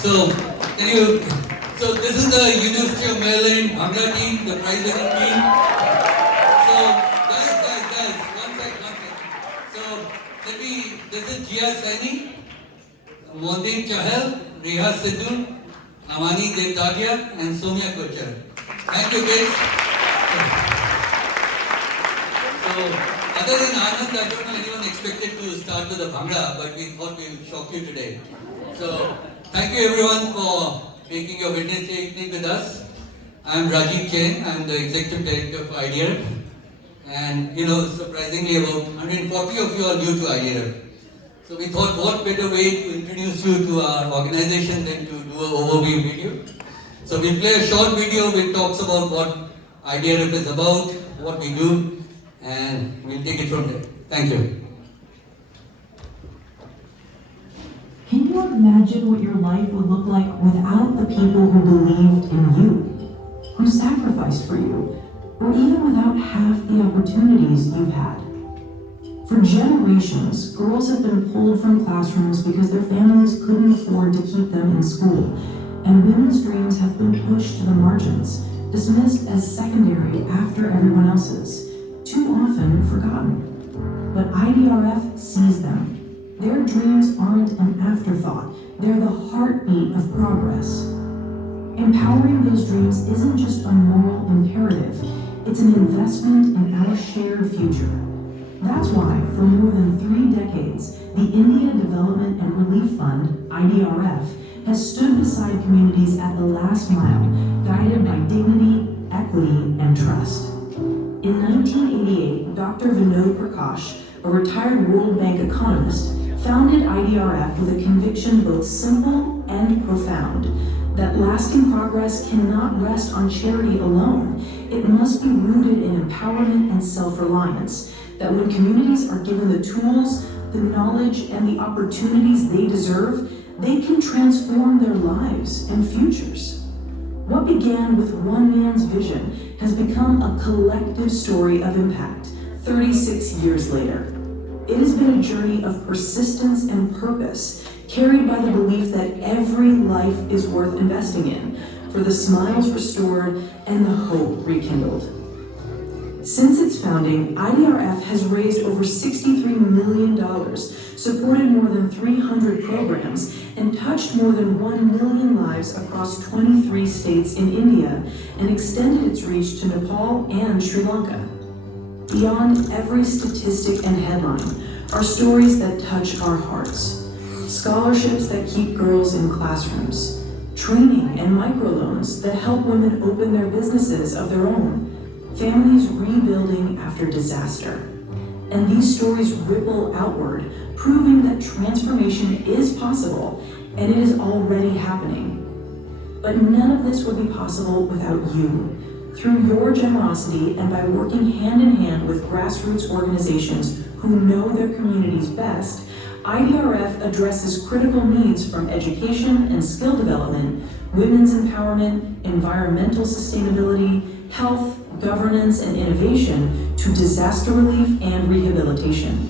So, so this is the University of Maryland Bhangra team, the prize winning team. So, guys, one sec. So, this is Jia Saini, Mondin Chahal, Reha Sidhu, Namani Devdadia, and Soumya Kochar. Thank you, kids. So, other than Anand, I don't know anyone expected to start with the Bhangra, but we thought we would shock you today. So, thank you everyone for making your Wednesday evening with us. I'm Rajiv Jain, I'm the Executive Director of IDRF. And surprisingly about 140 of you are new to IDRF. So we thought what better way to introduce you to our organization than to do an overview video. So we'll play a short video which talks about what IDRF is about, what we do, and we'll take it from there. Thank you. Can you imagine what your life would look like without the people who believed in you, who sacrificed for you, or even without half the opportunities you've had? For generations, girls have been pulled from classrooms because their families couldn't afford to keep them in school, and women's dreams have been pushed to the margins, dismissed as secondary after everyone else's, too often forgotten. But IDRF sees them. Their dreams aren't an afterthought, they're the heartbeat of progress. Empowering those dreams isn't just a moral imperative, it's an investment in our shared future. That's why, for more than 3 decades, the India Development and Relief Fund, IDRF, has stood beside communities at the last mile, guided by dignity, equity, and trust. In 1988, Dr. Vinod Prakash, a retired World Bank economist, founded IDRF with a conviction both simple and profound, that lasting progress cannot rest on charity alone. It must be rooted in empowerment and self-reliance, that when communities are given the tools, the knowledge, and the opportunities they deserve, they can transform their lives and futures. What began with one man's vision has become a collective story of impact 36 years later. It has been a journey of persistence and purpose, carried by the belief that every life is worth investing in, for the smiles restored and the hope rekindled. Since its founding, IDRF has raised over $63 million, supported more than 300 programs, and touched more than 1 million lives across 23 states in India, and extended its reach to Nepal and Sri Lanka. Beyond every statistic and headline are stories that touch our hearts. Scholarships that keep girls in classrooms, training and microloans that help women open their businesses of their own, families rebuilding after disaster. And these stories ripple outward, proving that transformation is possible, and it is already happening. But none of this would be possible without you. Through your generosity and by working hand in hand with grassroots organizations who know their communities best, IDRF addresses critical needs from education and skill development, women's empowerment, environmental sustainability, health, governance, and innovation, to disaster relief and rehabilitation.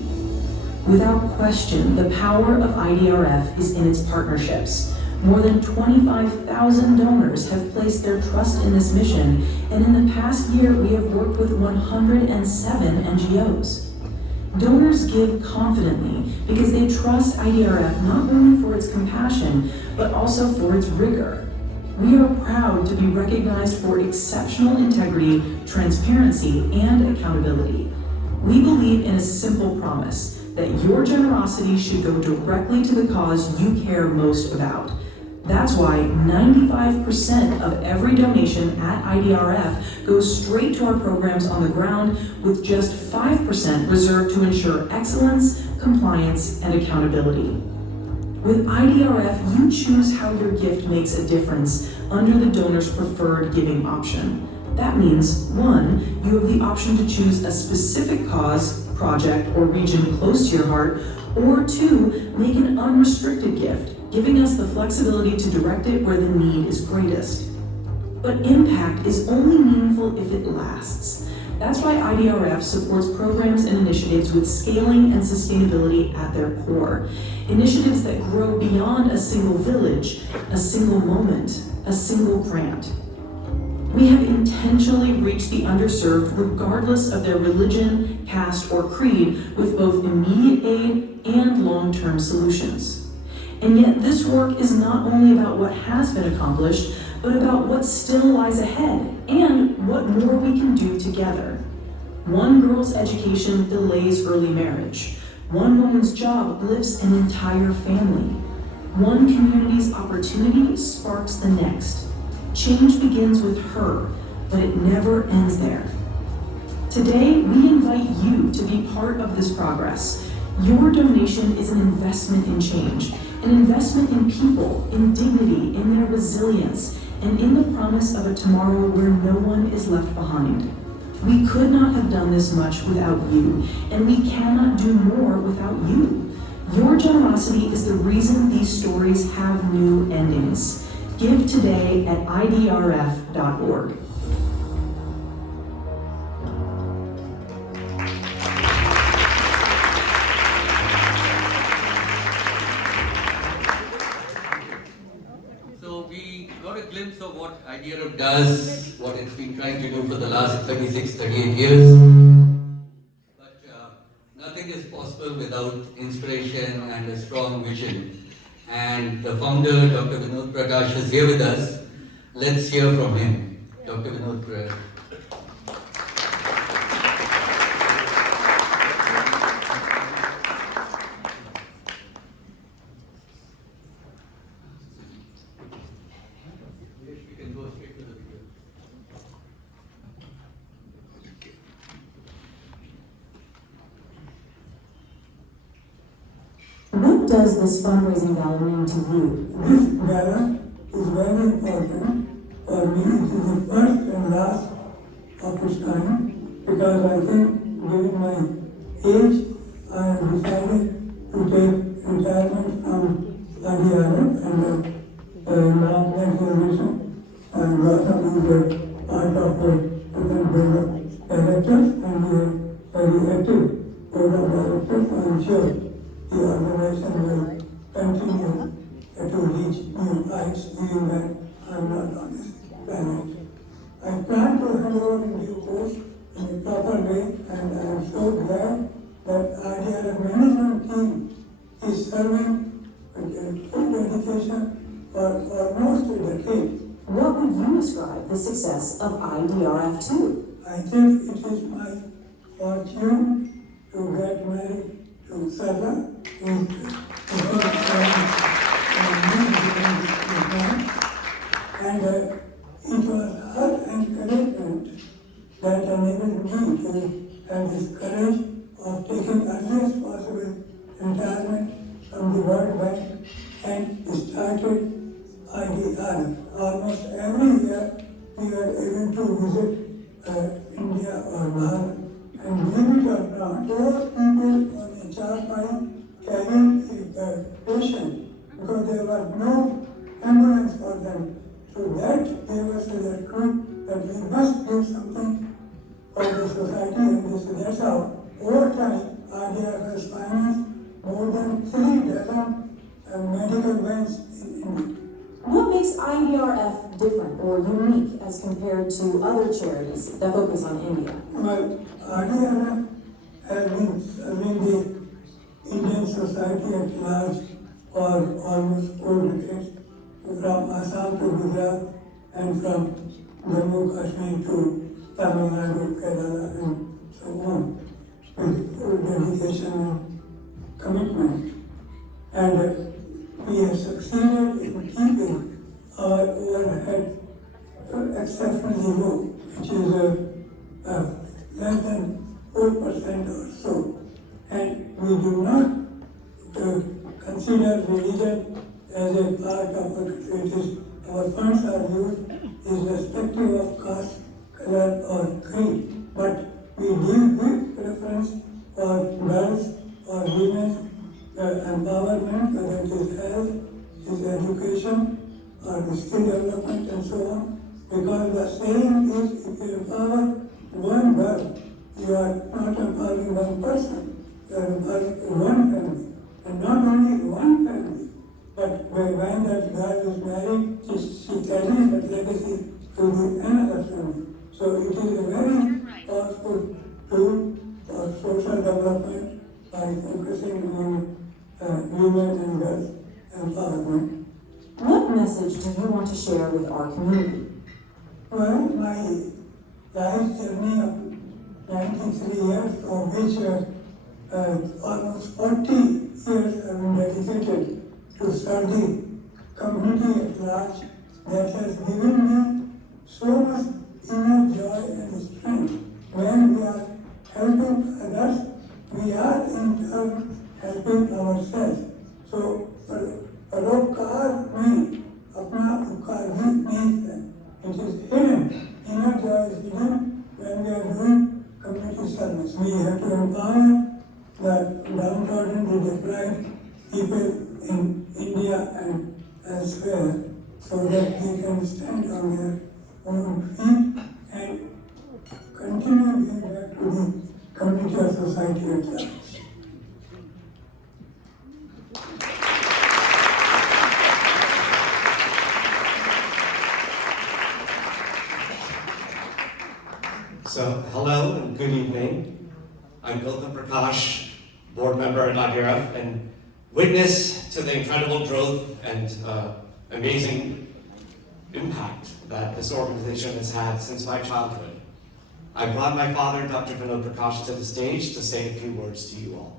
Without question, the power of IDRF is in its partnerships. More than 25,000 donors have placed their trust in this mission, and in the past year we have worked with 107 NGOs. Donors give confidently because they trust IDRF not only for its compassion, but also for its rigor. We are proud to be recognized for exceptional integrity, transparency, and accountability. We believe in a simple promise, that your generosity should go directly to the cause you care most about. That's why 95% of every donation at IDRF goes straight to our programs on the ground, with just 5% reserved to ensure excellence, compliance, and accountability. With IDRF, you choose how your gift makes a difference under the donor's preferred giving option. That means, 1, you have the option to choose a specific cause, project, or region close to your heart, or 2, make an unrestricted gift, giving us the flexibility to direct it where the need is greatest. But impact is only meaningful if it lasts. That's why IDRF supports programs and initiatives with scaling and sustainability at their core. Initiatives that grow beyond a single village, a single moment, a single grant. We have intentionally reached the underserved regardless of their religion, caste, or creed with both immediate aid and long-term solutions. And yet this work is not only about what has been accomplished, but about what still lies ahead and what more we can do together. One girl's education delays early marriage. One woman's job lifts an entire family. One community's opportunity sparks the next. Change begins with her, but it never ends there. Today, we invite you to be part of this progress. Your donation is an investment in change, an investment in people, in dignity, in their resilience, and in the promise of a tomorrow where no one is left behind. We could not have done this much without you, and we cannot do more without you. Your generosity is the reason these stories have new endings. Give today at idrf.org. So we got a glimpse of what IDRF does, what it's been trying to do for the last 36, 38 years. But nothing is possible without inspiration and a strong vision. And the founder, Dr. Vinod Prakash, is here with us. Let's hear from him. Dr. Vinod Prakash. We can go straight to the video. What does this fundraising gala mean to you? This gala is very important for me. It is the first and last of its kind because I think given my age, I have decided to take retirement from IDRF and now next generation. And Gautam is a part of the different board of directors and we are very active board of directors. I am sure the organization will continue to reach new heights, even that I'm not on this planet. I plan to hand over in due course in a proper way, and I am so glad that IDRF management team is serving with full dedication for almost a decade. What would you describe the success of IDRF to? I think it is my fortune to get married to Sarah, who is and it was her encouragement that enabled me to have this courage of taking earliest possible retirement from the World Bank and started IDRF. Almost every year we were able to visit India or Bharat, and believe it or not, those people on the charpai carrying a patient because there was no ambulance for them. So that gave us the truth that we must do something for the society, and that's how over time IDRF has financed more than 3 dozen medical vans in India. What makes IDRF different or unique as compared to other charities that focus on India? Well, IDRF has been serving the Indian society at large for almost 4 decades, from Assam to Gujarat and from Jammu Kashmir to Tamil Nadu, Kerala and so on, with full dedication and commitment. And we have succeeded in keeping our overhead exceptionally low, which is less than 4% or so. And we do not consider religion as a part of our activities. Our funds are used irrespective of caste, color or creed. But we give preference for girls or women's empowerment, whether it is health, it is education, or skill development and so on. Because the saying is, if you empower one girl, you are not empowering one person, you are empowering one family. And not only one family, but when that girl is married, she carries that legacy to the another family. So it is a very powerful tool for social development by focusing on women and girls empowerment. What message do you want to share with our community? Well, my life journey of 93 years, of which almost 40 years have been dedicated to serve the community at large, that has given me so much inner joy and strength. When we are helping others, we are in turn helping ourselves. So, परोपकार में अपना उपकार भी नहीं है. It is hidden. Inner joy is hidden when we are doing community service. We have to empower the downtrodden, the deprived people in India and elsewhere, so that they can stand on their own feet and continue giving back to the community or society at large. So, hello and good evening. I'm Gautam Prakash, board member at IDRF, and witness to the incredible growth and amazing impact that this organization has had since my childhood. I brought my father, Dr. Vinod Prakash, to the stage to say a few words to you all.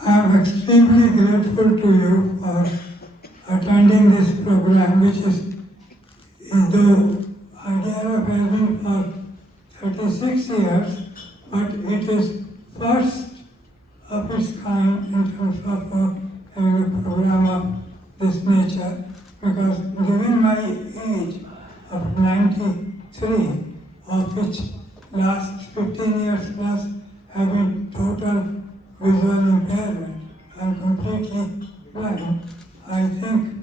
I am extremely grateful to you for attending this program, which is, though IDRF has been for 36 years, but it is first of its kind in terms of having a program of this nature, because given my age of 93, of which last 15 years plus have been total visual impairment, I'm completely blind. I think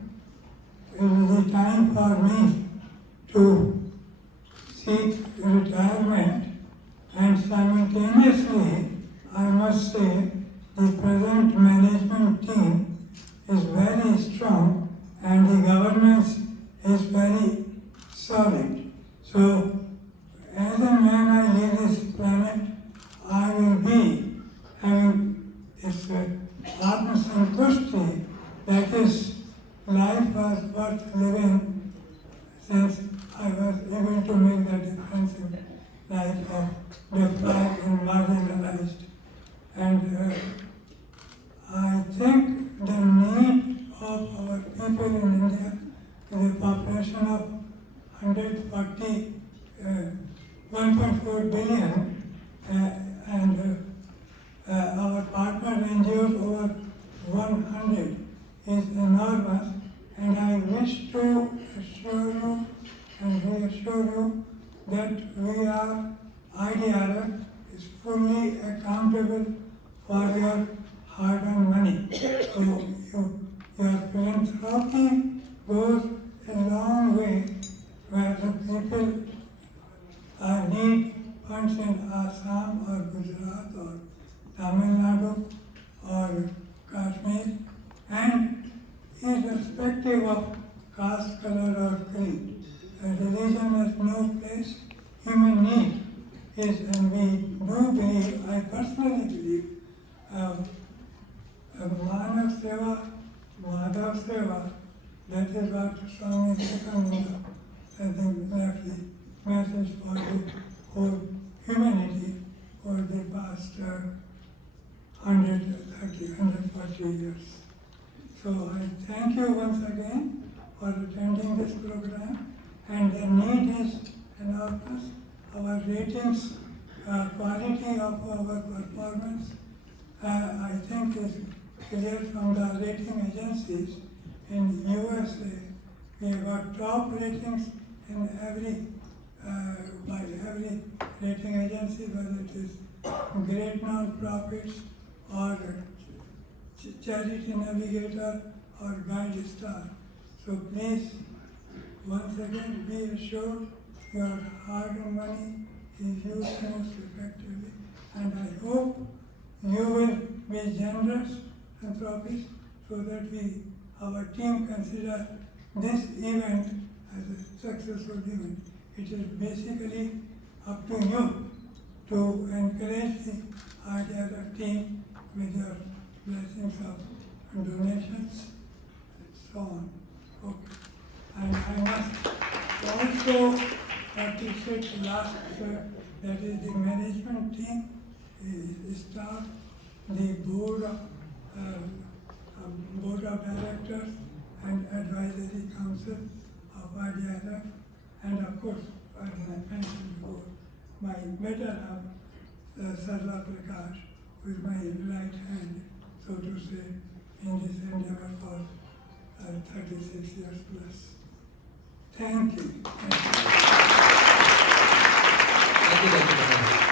it is the time for me to seek retirement, and simultaneously, I must say, the present management team is very strong and the governance is very solid. So, as and when I leave this planet, I will be having this Atma-santushti, that is, life was worth living since I was able to make the difference in life of deprived and marginalized. And I think the need of our people in India, with a population of 1.4 billion, and our partner NGOs over 100 is enormous, and I wish to assure you and reassure you that we are, IDRF is fully accountable for your hard-earned money. So your philanthropy goes a long way where the people need funds in Assam or Gujarat or Tamil Nadu or Kashmir, and irrespective of caste, color or creed. Religion has no place. Human need is, and we do believe, I personally believe, Manav Seva, Madhav Seva, that is what Swami Vivekananda, I think, left the message for the whole humanity for the past 140 years. So I thank you once again for attending this program, and the need is enormous. Our ratings, quality of our performance, I think is clear from the rating agencies. In USA, we have got top ratings in every, by every rating agency, whether it is great non-profits or charity navigator or guide star. So please, once again, be assured your hard-earned money is used most effectively. And I hope you will be generous philanthropists so that our team consider this event as a successful event. It is basically up to you to encourage the IDRF team with your blessings of donations and so on. Okay. And I must also appreciate the last, that is the management team, staff, the board of directors and advisory council of IDRF, and of course, as I mentioned before, my better half, Sarla Prakash, who is my right hand, so to say, in this endeavor for 36 years plus. Thank you. Thank you, Dr. Prakash.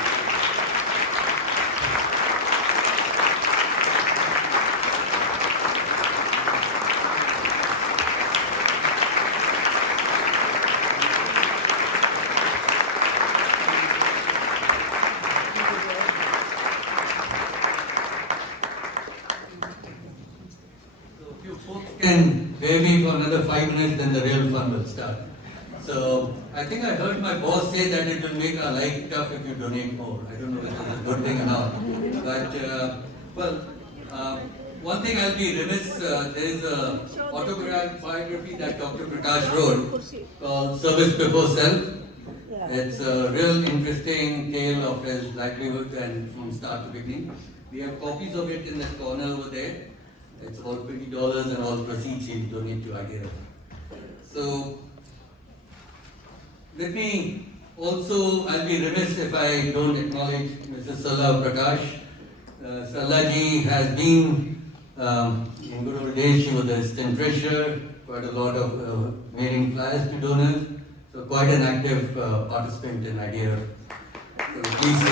Can bear me for another 5 minutes, then the real fun will start. So I think I heard my boss say that it will make our life tough if you donate more. I don't know whether it's a good thing or not. But one thing I'll be remiss, there is a autobiography that Dr. Prakash wrote called Service Before Self. It's a real interesting tale of his livelihood and from start to beginning. We have copies of it in the corner over there. It's about $20 and all proceeds he'll donate to IDRF. So, let me also, I'll be remiss if I don't acknowledge Mrs. Sarla Prakash. Sarla ji has been, in good old days, she was the assistant treasurer, quite a lot of mailing flyers to donors, so quite an active participant in IDRF. So please,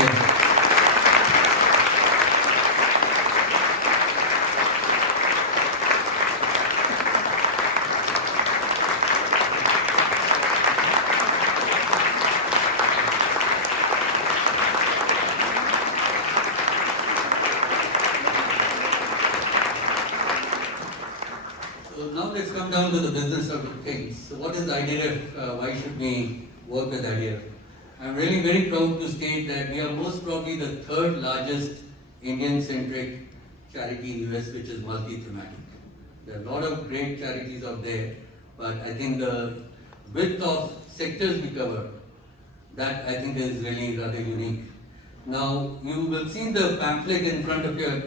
let's come down to the business of things. So what is IDRF? Why should we work with IDRF? I'm really very proud to state that we are most probably the third largest Indian-centric charity in US, which is multi-thematic. There are a lot of great charities out there, but I think the width of sectors we cover, that I think is really rather unique. Now, you will see the pamphlet in front of your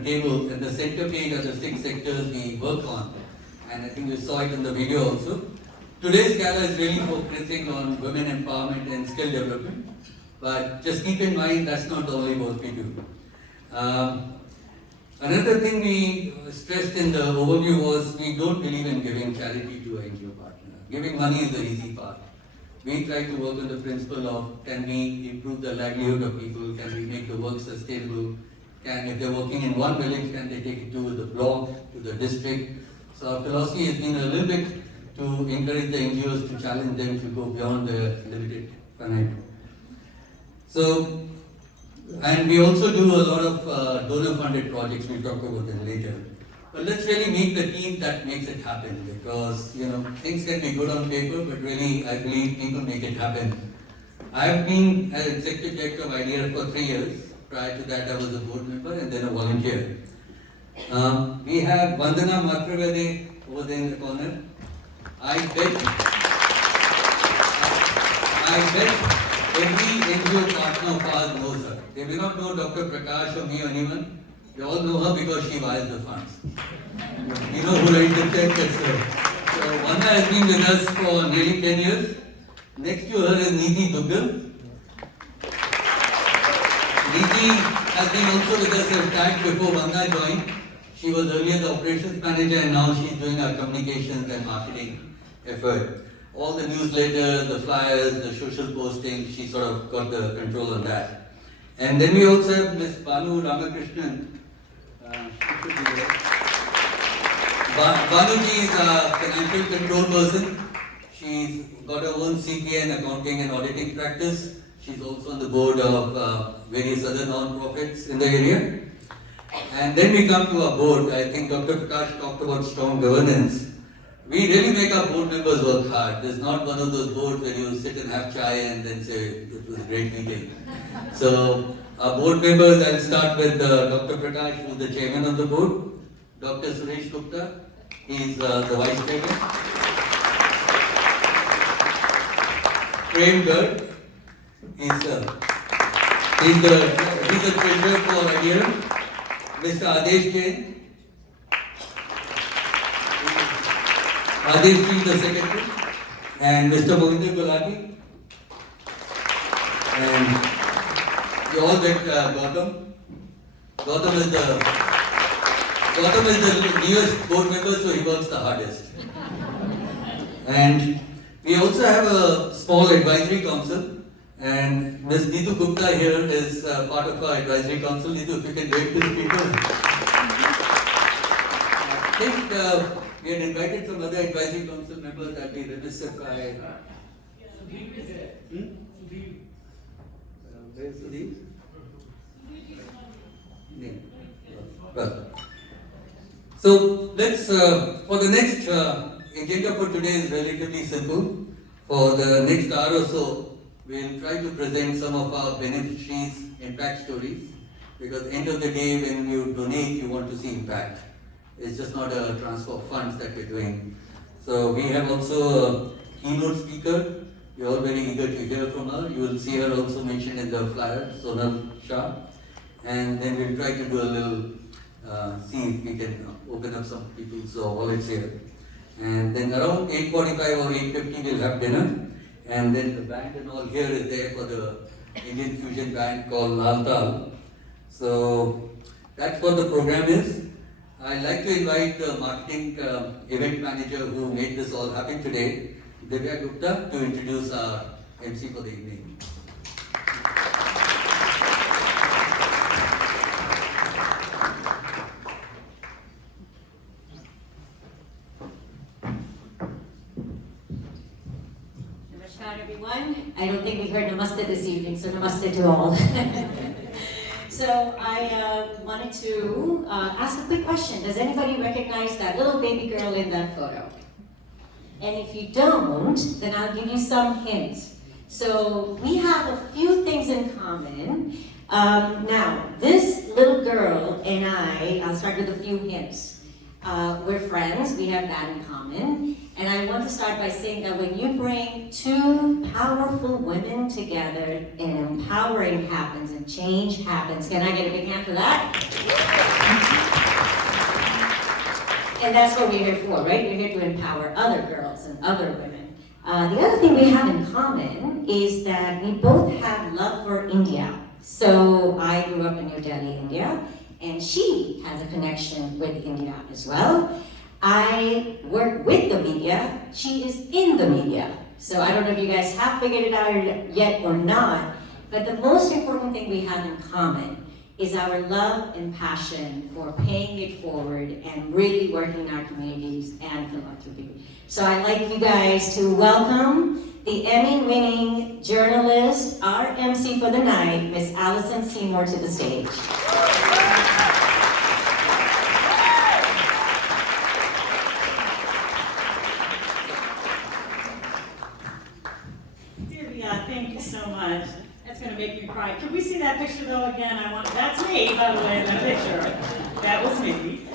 table, and the center page are the 6 sectors we work on. And I think you saw it in the video also. Today's gala is really focusing on women empowerment and skill development. But just keep in mind, that's not the only work we do. Another thing we stressed in the overview was we don't believe in giving charity to an NGO partner. Giving money is the easy part. We try to work on the principle of, can we improve the livelihood of people? Can we make the work sustainable? If they're working in one village, can they take it to the block, to the district? So our philosophy has been a little bit to encourage the NGOs to challenge them to go beyond the limited finite. So, and we also do a lot of donor-funded projects. We'll talk about them later. But let's really meet the team that makes it happen, because things can be good on paper, but really I believe people make it happen. I have been an executive director of IDRF for 3 years. Prior to that, I was a board member and then a volunteer. We have Vandana Matravade over there in the corner. I bet every NGO partner of ours knows her. They may not know Dr. Prakash or me or anyone. They all know her because she wires the funds. You know who writes the check, that's her. So Vanda has been with us for nearly 10 years. Next to her is Neeti Duggal. Neeti has been also with us a time before Vanda joined. She was earlier the operations manager and now she's doing our communications and marketing effort. All the newsletters, the flyers, the social posting, she sort of got the control on that. And then we also have Ms. Banu Ramakrishnan. She should be there. Banuji is a financial control person. She's got her own CPA and accounting and auditing practice. She's also on the board of various other non-profits in the area. And then we come to our board. I think Dr. Prakash talked about strong governance. We really make our board members work hard. There's not one of those boards where you sit and have chai and then say, it was a great meeting. So, our board members, I'll start with Dr. Prakash, who's the chairman of the board. Dr. Suresh Gupta, he's the vice chairman. Prem Garg, he's the treasurer for IDRF. Mr. Adesh Jain. Adesh is the secretary. And Mr. Mohinder Gulati. And you all met Gautam. Gautam is the newest board member, so he works the hardest. And we also have a small advisory council. And Ms. Neetu Gupta here is part of our advisory council. Neetu, if you can wave to the people. I think we had invited some other advisory council members. I'd be remiss if I... Sudeep is there. Sudeep. Where's Sudeep? Well. So let's, for the next agenda for today is relatively simple. For the next hour or so, we'll try to present some of our beneficiaries' impact stories, because at the end of the day, when you donate, you want to see impact. It's just not a transfer of funds that we're doing. So we have also a keynote speaker. We're all very eager to hear from her. You will see her also mentioned in the flyer, Sonal Shah. And then we'll try to do a little, see if we can open up some people's wallets here. And then around 8:45 or 8:50, we'll have dinner. And then the band and all here is there for the Indian fusion band called Lal Tal. So that's what the program is. I'd like to invite the marketing event manager who made this all happen today, Divya Gupta, to introduce our MC for the evening. Everyone. I don't think we heard namaste this evening, so namaste to all. So I wanted to ask a quick question. Does anybody recognize that little baby girl in that photo? And if you don't, then I'll give you some hints. So we have a few things in common. Now, this little girl and I'll start with a few hints. We're friends, we have that in common. And I want to start by saying that when you bring two powerful women together and empowering happens and change happens. Can I get a big hand for that? And that's what we're here for, right? We're here to empower other girls and other women. The other thing we have in common is that we both have love for India. So I grew up in New Delhi, India, and she has a connection with India as well. I work with the media, she is in the media. So I don't know if you guys have figured it out yet or not, but the most important thing we have in common is our love and passion for paying it forward and really working in our communities and philanthropy. So I'd like you guys to welcome the Emmy-winning journalist, our MC for the night, Miss Allison Seymour, to the stage. Thank you so much. That's going to make me cry. Can we see that picture though again? That's me, by the way, in that picture. That was me.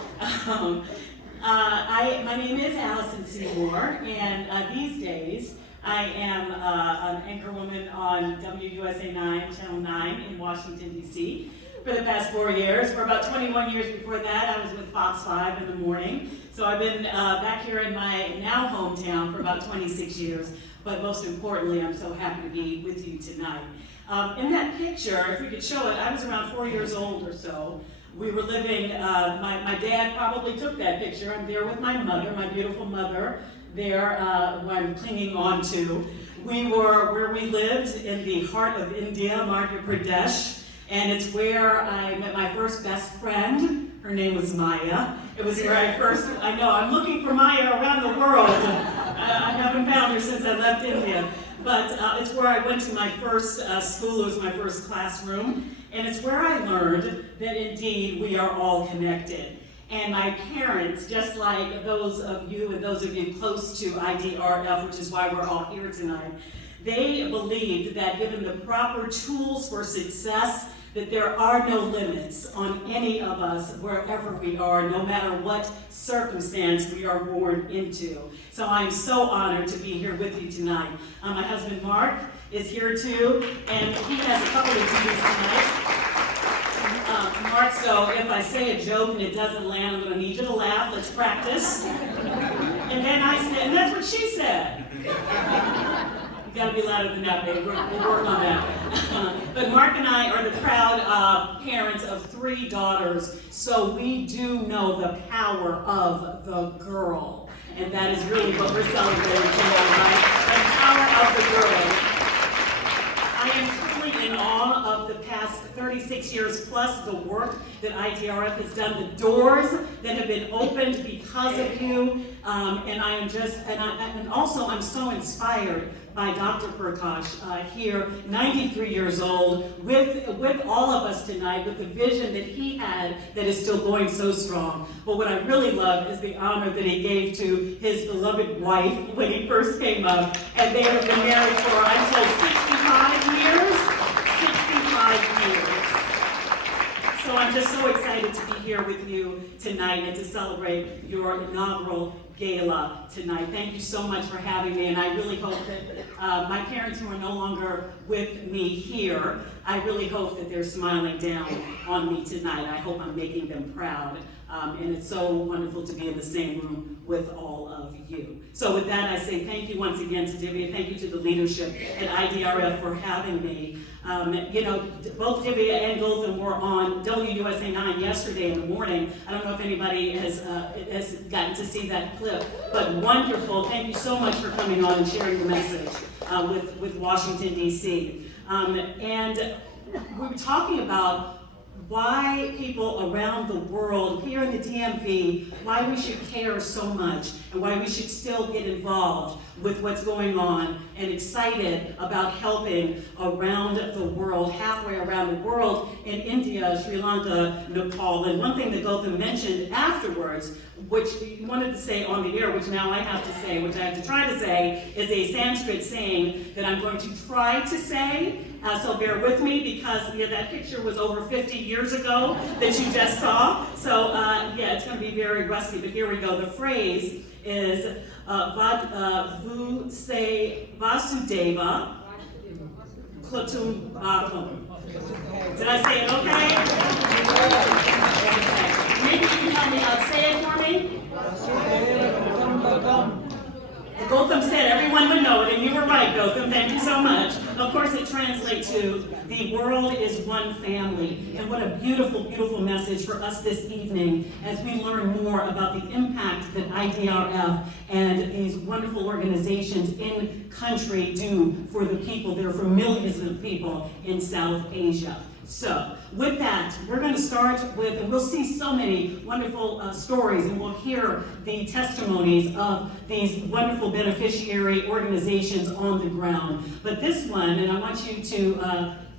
My name is Allison Seymour, and these days I am an anchor woman on WUSA 9, Channel 9 in Washington, D.C. for the past 4 years. For about 21 years before that, I was with Fox 5 in the morning. So I've been back here in my now hometown for about 26 years. But most importantly, I'm so happy to be with you tonight. In that picture, if we could show it, I was around 4 years old or so. We were living, my dad probably took that picture. I'm there with my mother, my beautiful mother, there, who I'm clinging on to. We were where we lived in the heart of India, Madhya Pradesh. And it's where I met my first best friend. Her name was Maya. It was where I know, I'm looking for Maya around the world. I haven't found her since I left India. But it's where I went to my first school, it was my first classroom. And it's where I learned that indeed we are all connected. And my parents, just like those of you and those of you close to IDRF, which is why we're all here tonight, they believed that given the proper tools for success, that there are no limits on any of us wherever we are, no matter what circumstance we are born into. So I'm so honored to be here with you tonight. My husband Mark is here too, and he has a couple of duties tonight. Mark, so if I say a joke and it doesn't land, I'm going to need you to laugh. Let's practice. And then I said, and that's what she said. You got to be louder than that, baby. We'll work on that. But Mark and I are the proud parents of 3 daughters, so we do know the power of the girl. And that is really what we're celebrating tonight, right? The power of the girl. I am truly in awe of the past 36 years plus the work that IDRF has done, the doors that have been opened because of you, and I am just, and also I'm so inspired by Dr. Prakash here, 93 years old, with all of us tonight, with the vision that he had that is still going so strong. But what I really love is the honor that he gave to his beloved wife when he first came up, and they have been married for, I'm told, 65 years? 65 years. So I'm just so excited to be here with you tonight and to celebrate your inaugural gala tonight. Thank you so much for having me, and I really hope that my parents who are no longer with me here, I really hope that they're smiling down on me tonight. I hope I'm making them proud, and it's so wonderful to be in the same room with all of you. So with that, I say thank you once again to Divya, thank you to the leadership at IDRF for having me. You know, both Divya and Gautam were on WUSA 9 yesterday in the morning. I don't know if anybody has gotten to see that clip, but wonderful. Thank you so much for coming on and sharing the message with Washington, D.C. And we were talking about why people around the world, here in the DMV, why we should care so much and why we should still get involved with what's going on and excited about helping around the world, halfway around the world, in India, Sri Lanka, Nepal. And one thing that Gautam mentioned afterwards, which he wanted to say on the air, which now I have to say, which I have to try to say, is a Sanskrit saying that I'm going to try to say. So bear with me because that picture was over 50 years ago that you just saw. So yeah, it's going to be very rusty, but here we go. The phrase is Vasudeva Kutumbakam. Did I say it okay? Maybe you can help me out. Say it for me. Gautam said everyone would know it, and you were right, Gautam. Thank you so much. Of course, it translates to the world is one family. And what a beautiful, beautiful message for us this evening as we learn more about the impact that IDRF and these wonderful organizations in country do for the people there, for millions of people in South Asia. So, with that, we're going to start with, and we'll see so many wonderful stories, and we'll hear the testimonies of these wonderful beneficiary organizations on the ground. But this one, and I want you to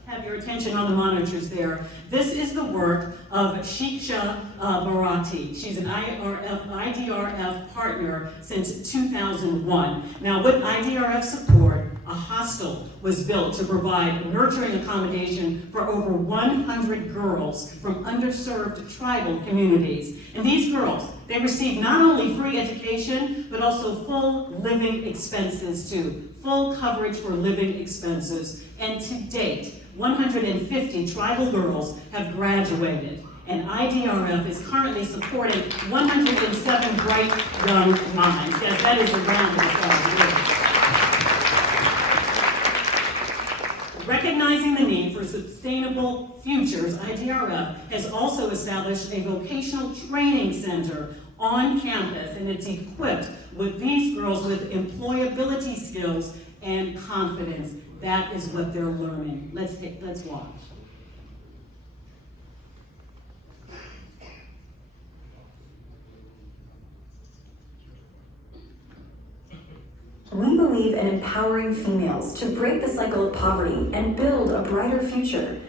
have your attention on the monitors there. This is the work of Shiksha Bharati. She's an IDRF partner since 2001. Now, with IDRF support, a hostel was built to provide nurturing accommodation for over 100 girls from underserved tribal communities. And these girls, they receive not only free education, but also full living expenses too. Full coverage for living expenses. And to date, 150 tribal girls have graduated, and IDRF is currently supporting 107 bright young minds. Yes, that is a round of applause. Recognizing the need for sustainable futures, IDRF has also established a vocational training center on campus, and it's equipped with these girls with employability skills and confidence. That is what they're learning. Let's watch. We believe in empowering females to break the cycle of poverty and build a brighter future.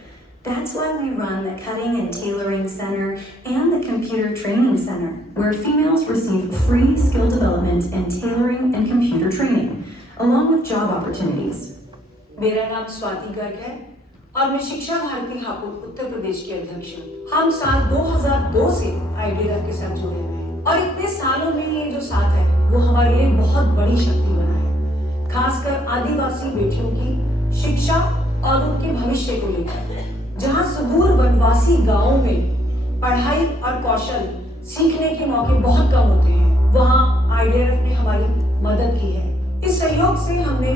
That's why we run the Cutting and Tailoring Center and the Computer Training Center, where females receive free skill development in tailoring and computer training, along with job opportunities. मेरा नाम स्वाति गर्ग है और मैं शिक्षा भारती हापुड़ उत्तर प्रदेश की अध्यक्ष हूँ। हम साल 2002 से IDRF के साथ जुड़े हुए हैं और इतने सालों में ये जो साथ है वो हमारे लिए बहुत बड़ी शक्ति बना है, खासकर आदिवासी बेटियों की शिक्षा और उनके भविष्य को लेकर। जहाँ सुदूर वनवासी गांवों में पढ़ाई और कौशल सीखने के मौके बहुत कम होते हैं, वहाँ IDRF ने हमारी मदद की है। इस सहयोग से हमने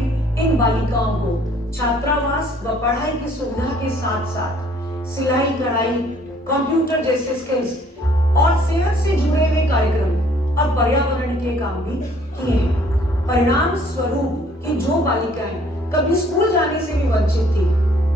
इन बालिकाओं को छात्रावास व पढ़ाई की सुविधा के साथ साथ सिलाई कढ़ाई, कंप्यूटर जैसे स्किल्स और सेहत से जुड़े हुए कार्यक्रम और पर्यावरण के काम भी किए हैं। परिणाम स्वरूप कि जो बालिकाएं कभी स्कूल जाने से भी वंचित थी,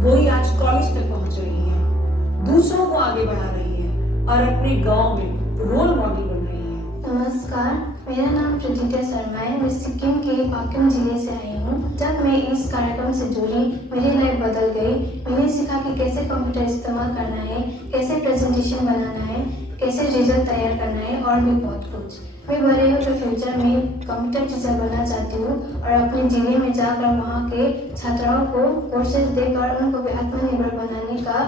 वही आज कॉलेज तक पहुंच रही हैं, दूसरों को आगे बढ़ा रही हैं और अपने गांव में रोल मॉडल बन रही हैं। नमस्कार, मेरा नाम प्रतीक्षा शर्मा है। मैं सिक्किम के पाकिम जिले से आई हूँ। जब मैं इस कार्यक्रम से जुड़ी, मेरी लाइफ बदल गई। मैंने सीखा कि कैसे कंप्यूटर इस्तेमाल करना है, कैसे प्रेजेंटेशन बनाना है, कैसे रिजल्ट तैयार करना है और भी बहुत कुछ। मैं बड़े होकर फ्यूचर में कंप्यूटर टीचर बनना चाहती हूँ और अपने जिले में जाकर वहाँ के छात्राओं को कोर्सेज देकर उनको भी आत्मनिर्भर बनाने का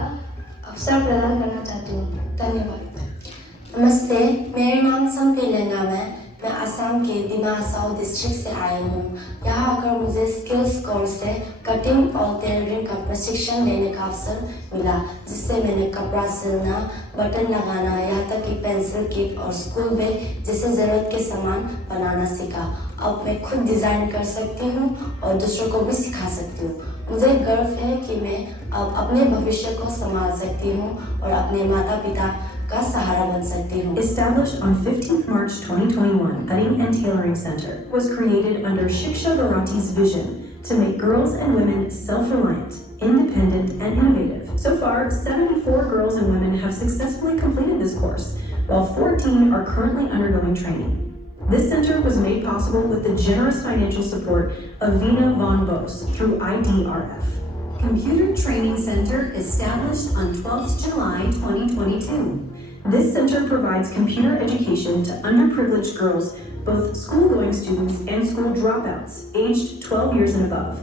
अवसर प्रदान करना चाहती हूँ। धन्यवाद। नमस्ते, मेरा नाम संपी लेंगाम है। मैं असम के दिमा साउथ डिस्ट्रिक्ट से आई हूँ। यहाँ आकर मुझे स्किल्स कोर्स से कटिंग और टेलरिंग का प्रशिक्षण लेने का अवसर मिला, जिससे मैंने कपड़ा सिलना, बटन लगाना, यहाँ तक कि पेंसिल किट और स्कूल बैग जैसे ज़रूरत के सामान बनाना सीखा। अब मैं खुद डिज़ाइन कर सकती हूँ और दूसरों को भी सिखा सकती हूँ। मुझे गर्व है कि मैं अब अपने भविष्य को संभाल सकती हूँ और अपने माता पिता का सहारा बन सकती हूँ। Established on 15th March 2021, Cutting and Tailoring Center was created under Shiksha Bharati's vision to make girls and women self-reliant, independent, and innovative. So far, 74 girls and women have successfully completed this course, while 14 are currently undergoing training. This center was made possible with the generous financial support of Vina von Bos through IDRF. Computer Training Center established on 12th July 2022. This center provides computer education to underprivileged girls, both school-going students and school dropouts, aged 12 years and above.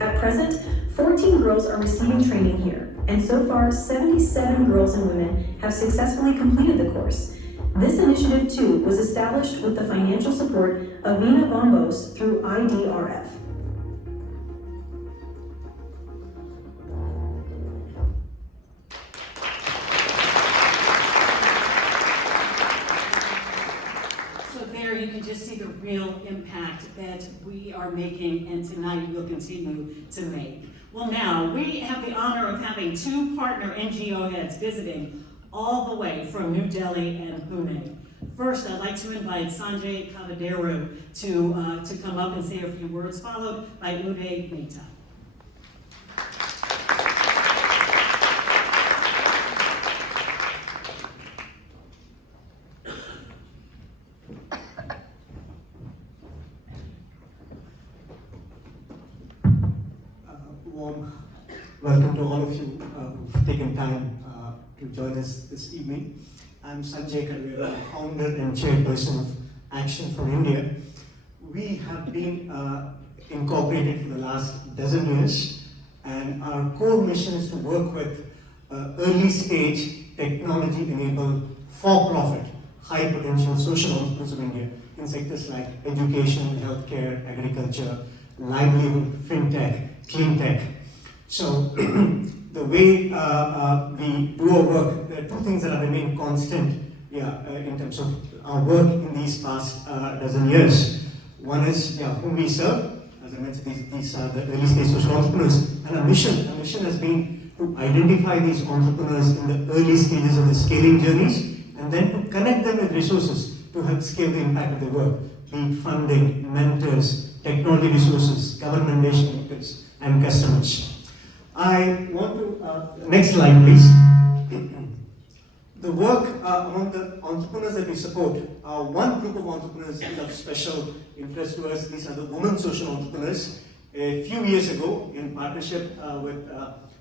At present, 14 girls are receiving training here, and so far 77 girls and women have successfully completed the course. This initiative, too, was established with the financial support of Vina von Bos through IDRF. You can just see the real impact that we are making and tonight we'll continue to make. Well, now we have the honor of having two partner NGO heads visiting all the way from New Delhi and Pune. First, I'd like to invite Sanjay Kavaderu to come up and say a few words, followed by Uday Mehta. Welcome to all of you who've taken time to join us this evening. I'm Sanjay Kavaderu, founder and chairperson of Action for India. We have been incorporated for the last dozen years, and our core mission is to work with early stage technology-enabled for-profit, high-potential social entrepreneurs of India in sectors like education, healthcare, agriculture, livelihood, fintech, clean tech. So the way we do our work, there are two things that have remained constant in terms of our work in these past dozen years. One is whom we serve. As I mentioned, these are the early stage social entrepreneurs. And our mission has been to identify these entrepreneurs in the early stages of the scaling journeys and then to connect them with resources to help scale the impact of their work, be it funding, mentors, technology resources, government makers, and customers. I want to, next slide please. the work among the entrepreneurs that we support, one group of entrepreneurs is of special interest to us. These are the women social entrepreneurs. A few years ago, in partnership with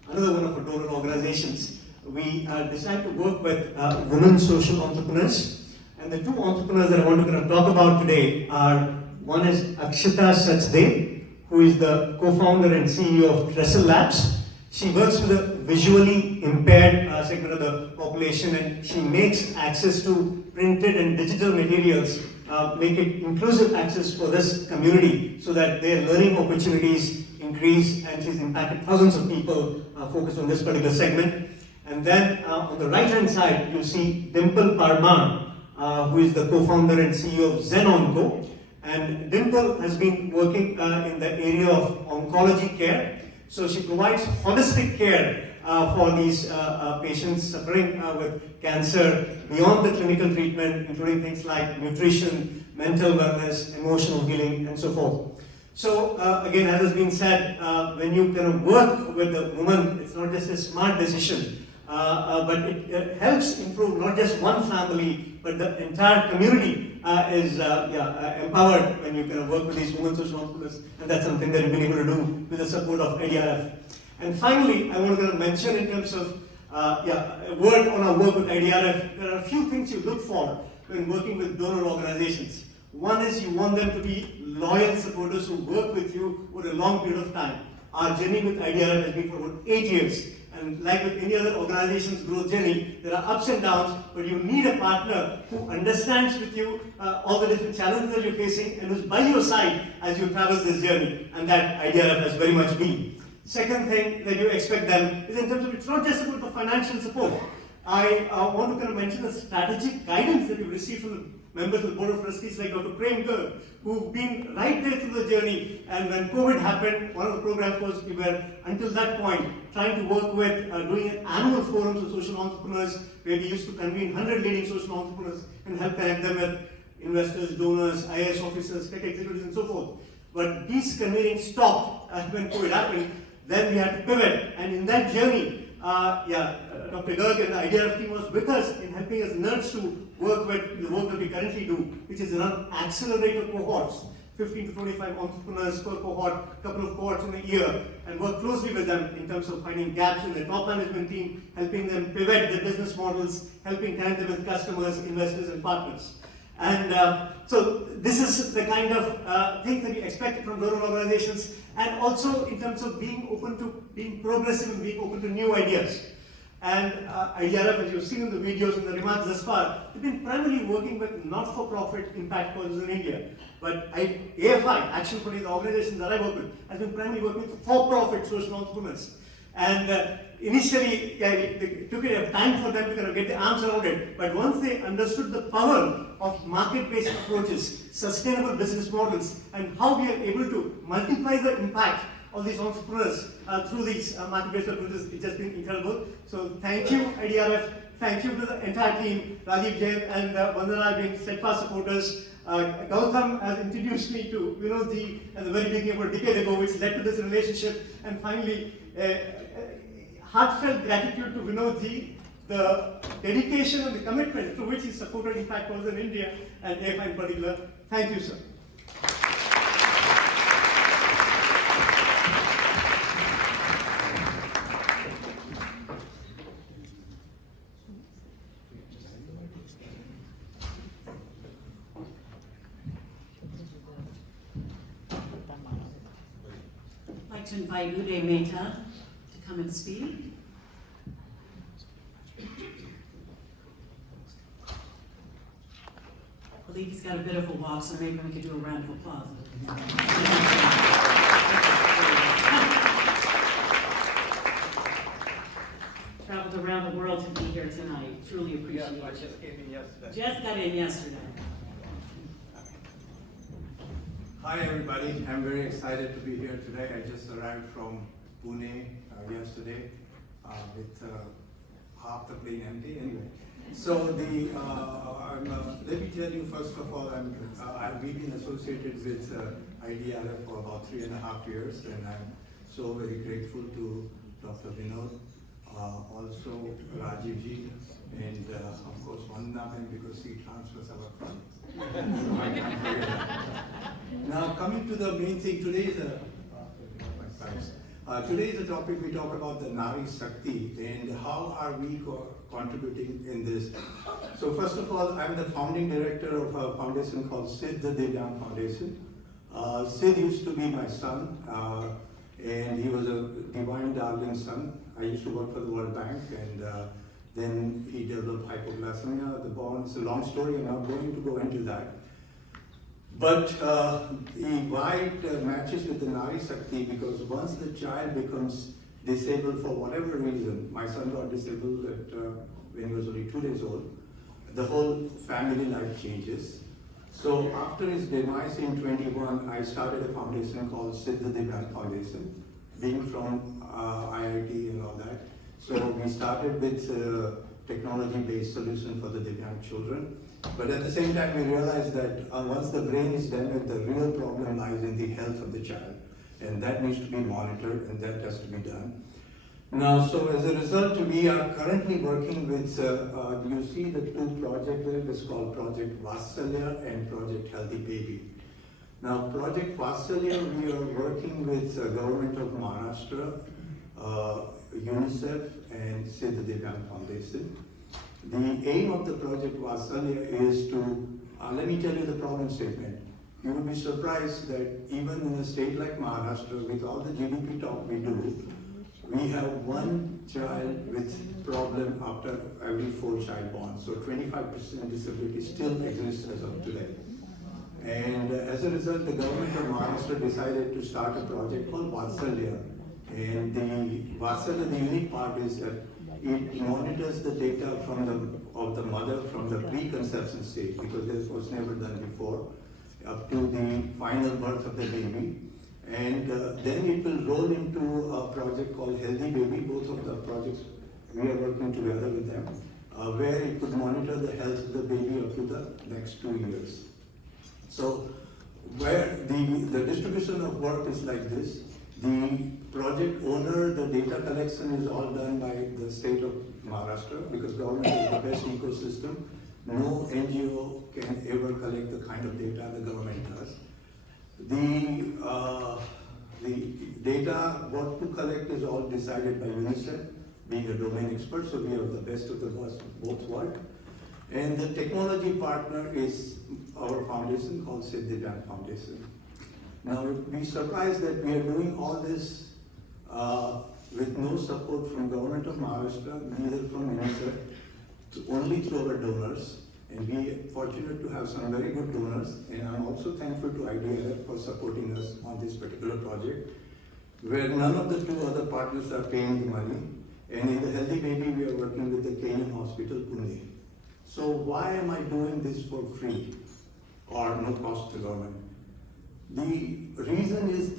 another one of our donor organizations, we decided to work with women social entrepreneurs. And the two entrepreneurs that I want to talk about today are, one is Akshita Sachdev, who is the co-founder and CEO of Trestle Labs. She works with a visually impaired segment of the population, and she makes access to printed and digital materials, make it inclusive access for this community so that their learning opportunities increase, and she's impacted thousands of people focused on this particular segment. And then on the right hand side, you see Dimple Parmar, who is the co-founder and CEO of Zenonco. And Dimple has been working in the area of oncology care. So she provides holistic care for these patients suffering with cancer beyond the clinical treatment, including things like nutrition, mental wellness, emotional healing, and so forth. So again, as has been said, when you kind of work with a woman, it's not just a smart decision, but it helps improve not just one family, but the entire community is empowered when you kind of work with these women social entrepreneurs, and that's something that we've been able to do with the support of IDRF. And finally, I want to kind of mention in terms of a word on our work with IDRF, there are a few things you look for when working with donor organizations. One is you want them to be loyal supporters who work with you over a long period of time. Our journey with IDRF has been for about 8 years. And like with any other organization's growth journey, there are ups and downs, but you need a partner who understands with you all the different challenges that you're facing and who's by your side as you traverse this journey. And that IDRF has very much been. Second thing that you expect them is in terms of, it's not just about the financial support. I want to kind of mention the strategic guidance that you receive from the members of the Board of Trustees like Dr. Prem Garg, who've been right there through the journey. And when COVID happened, one of the programs was we were, until that point, trying to work with doing an annual forums of social entrepreneurs, where we used to convene 100 leading social entrepreneurs and help connect them with investors, donors, IAS officers, tech executives, and so forth. But these convenings stopped when COVID happened. Then we had to pivot, and in that journey, Dr. Garg and the IDRF team was with us in helping us nerds to work with the work that we currently do, which is run accelerator cohorts, 15 to 25 entrepreneurs per cohort, a couple of cohorts in a year, and work closely with them in terms of finding gaps in the top management team, helping them pivot their business models, helping connect them with customers, investors, and partners. And so this is the kind of things that we expect from donor organizations, and also in terms of being open to being progressive and being open to new ideas. And IDRF, as you've seen in the videos and the remarks thus far, they've been primarily working with not-for-profit impact causes in India. But AFI, Action for the organization that I work with, has been primarily working with for-profit social entrepreneurs. And initially, it took a time for them to kind of get their arms around it. But once they understood the power of market-based approaches, sustainable business models, and how we are able to multiply the impact of these entrepreneurs through these market-based approaches, it's just been incredible. So thank you, IDRF. Thank you to the entire team. Rajiv Jain and Vandana have been steadfast supporters. Gautam has introduced me to Vinodji at the very beginning, about a decade ago, which led to this relationship. And finally, heartfelt gratitude to Vinodji, the dedication and the commitment through which he supported impact causes in India and AFI in particular. Thank you, sir. I'd like to invite Uday Mehta to come and speak. I believe he's got a bit of a walk, so maybe we could do a round of applause. Traveled around the world to be here tonight. Truly appreciate it. I just came in yesterday. Just got in yesterday. Hi everybody, I'm very excited to be here today. I just arrived from Pune yesterday with half the plane empty anyway. So let me tell you first of all, we've been associated with IDRF for about 3.5 years, and I'm so very grateful to Dr. Vinod, also Rajiv ji, And of course, Vandana because she transfers our funds. So I can't forget that. Now, coming to the main thing, today is today is a topic we talk about the Nari Shakti and how are we contributing in this. So first of all, I'm the founding director of a foundation called Sid the Divyang Foundation. Sid used to be my son, and he was a divine darling son. I used to work for the World Bank, and then he developed hypoglycemia, the bone. It's a long story, I'm not going to go into that. But why it matches with the Nari Shakti, because once the child becomes disabled for whatever reason, my son got disabled when he was only 2 days old, the whole family life changes. So after his demise in 21, I started a foundation called Sid the Divyang Foundation, being from IIT and all that. So we started with technology-based solution for the Divyang children. But at the same time, we realized that once the brain is damaged, the real problem lies in the health of the child. And that needs to be monitored, and that has to be done. Now, so as a result, we are currently working with, you see the two projects there, it's called Project Vatsalya and Project Healthy Baby. Now, Project Vatsalya, we are working with the government of Maharashtra, UNICEF, and Sid the Divyang Foundation. The aim of the Project Vatsalya is to, let me tell you the problem statement. You will be surprised that even in a state like Maharashtra, with all the GDP talk we do, we have one child with problem after every 4 child born. So 25% disability still exists as of today. And as a result, the government of Maharashtra decided to start a project called Vatsalya. And the Vatsalya, the unique part is that it monitors the data of the mother from the preconception stage, because this was never done before, up to the final birth of the baby. And then it will roll into a project called Healthy Baby. Both of the projects, we are working together with them, where it could monitor the health of the baby up to the next 2 years. So where the distribution of work is like this, the project owner, the data collection is all done by the state of Maharashtra, because government is the best ecosystem. No NGO can ever collect the kind of data the government does. The data, what to collect is all decided by UNICEF, being a domain expert, so we have the best of the both worlds. And the technology partner is our foundation called Sid the Divyang Foundation. Now, be surprised that we are doing all this with no support from government of Maharashtra, neither from UNICEF, only through our donors. And we are fortunate to have some very good donors, and I'm also thankful to IDRF for supporting us on this particular project, where none of the 2 other partners are paying the money. And in the Healthy Baby, we are working with the Kenyan Hospital, Pune. So why am I doing this for free or no cost to the government? The reason is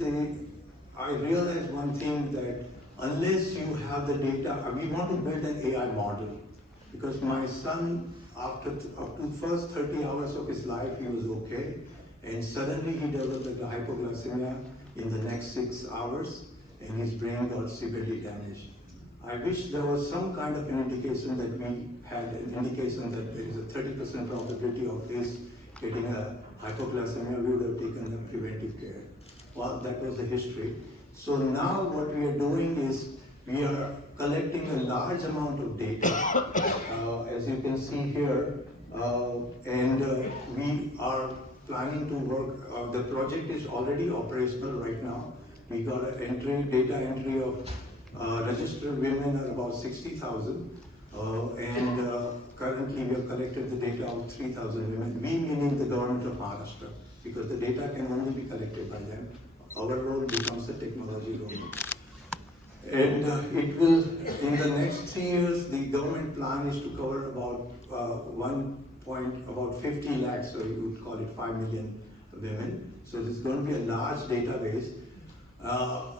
I realized one thing, that unless you have the data, we want to build an AI model, because my son, after up to first 30 hours of his life, he was okay, and suddenly he developed hypoglycemia in the next 6 hours, and his brain got severely damaged. I wish there was some kind of an indication that we had an indication that there is a 30% probability of his getting a hypoglycemia. We would have taken the preventive care. Well, that was the history. So now what we are doing is we are collecting a large amount of data, as you can see here, and we are planning to work. The project is already operational right now. We got an data entry of registered women are about 60,000, and currently we have collected the data of 3,000 women. We meaning the government of Maharashtra, because the data can only be collected by them. Our role becomes a technology role. And it will, in the next 3 years, the government plan is to cover about about 50 lakhs, so you would call it 5 million women. So there's going to be a large database.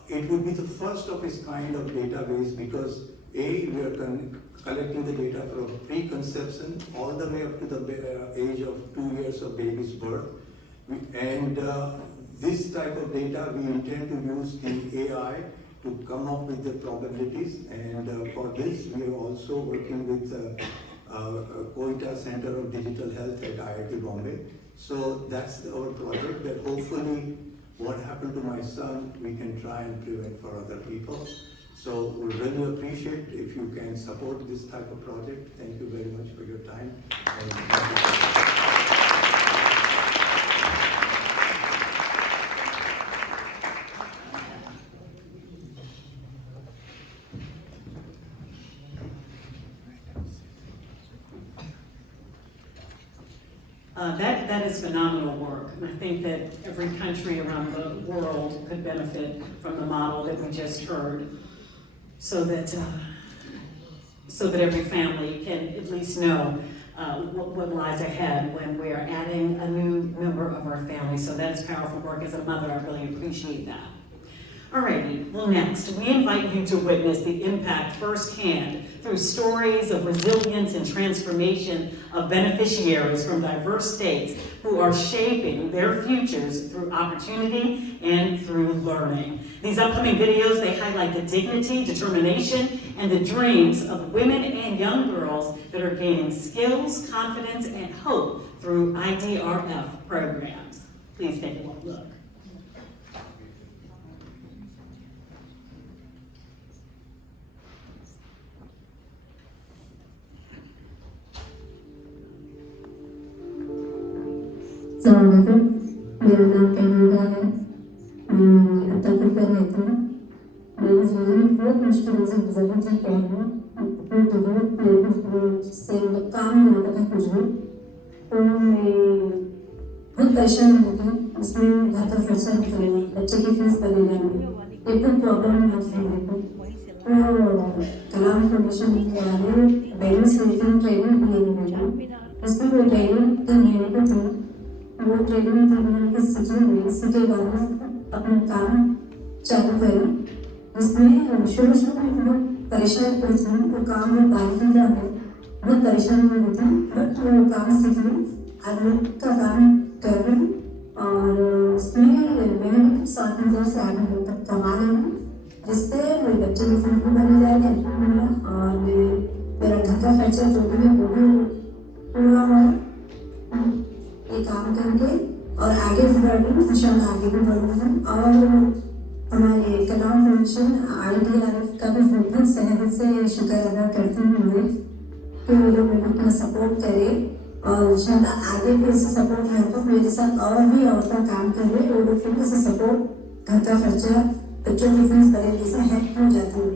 It would be the first of its kind of database, because we are collecting the data from pre-conception all the way up to the age of 2 years of baby's birth. And this type of data, we intend to use the AI to come up with the probabilities, and for this we are also working with Koita Center of Digital Health at IIT Bombay. So that's our project, that hopefully what happened to my son, we can try and prevent for other people. So we really appreciate if you can support this type of project. Thank you very much for your time. And thank you. That is phenomenal work, and I think that every country around the world could benefit from the model that we just heard, so that every family can at least know what lies ahead when we are adding a new member of our family. So that is powerful work. As a mother, I really appreciate that. Alrighty, well next, we invite you to witness the impact firsthand through stories of resilience and transformation of beneficiaries from diverse states who are shaping their futures through opportunity and through learning. These upcoming videos, they highlight the dignity, determination, and the dreams of women and young girls that are gaining skills, confidence, and hope through IDRF programs. Please take a look. मेरा नाम कनिंगा है, मैं उत्तर प्रदेश में रहती हूँ। मेरी जिंदगी बहुत मुश्किल से गुजरी थी पहले, अपने दिनों से काम नहीं होता था कुछ भी, तो मैं बहुत परेशान हुई थी। इसमें घर का खर्चा निकलना, बच्चे की फीस भरने में ये बहुत प्रॉब्लम होती थी मेरे को। तो कलाम फाउंडेशन के आगे बैलेंस मीटिंग ट्रेनिंग लेने लगा। इसमें वो ट्रेनिंग 3 महीने को थी। वो ट्रेनिंग करने के सीखे बाद अपना काम चालू करें। इसमें शुरू में बहुत परेशान हुई थी, वो काम में बाकी क्या है बहुत परेशान हुई थी, बट वो काम सीख ली, आगे का काम कर रही। और उसमें मैंने 7,000 से आगे तक कमा लेना, जिससे मेरे बच्चे की फीस भी बनी जाएगी और मेरा घर का खर्चा जो भी है वो भी पूरा हुआ। ये काम करके और आगे भी बढ़ूँ, इंशाल्लाह आगे भी बढ़ूँगा। और हमारे कलाम फाउंडेशन IDRF का भी बहुत सहयोग से शुक्र अदा करती हूँ मैं कि वो लोग मेरे अपना सपोर्ट करें और इंशाल्लाह आगे भी ऐसे सपोर्ट है तो मेरे साथ और भी औरतें काम करें, वो लोग फिर ऐसे सपोर्ट घर का खर्चा बच्चों की फीस भरने जैसे हेल्प हो जाती है।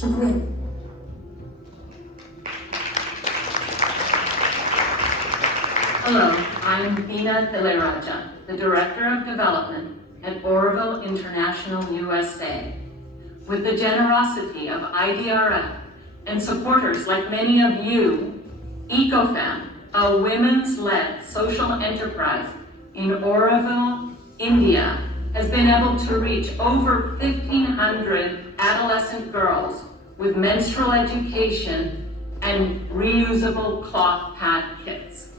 शुक्रिया। Hello, I'm Dina Tileraja, the Director of Development at Oroville International USA. With the generosity of IDRF and supporters like many of you, EcoFam, a women's-led social enterprise in Oroville, India, has been able to reach over 1,500 adolescent girls with menstrual education and reusable cloth pad kits.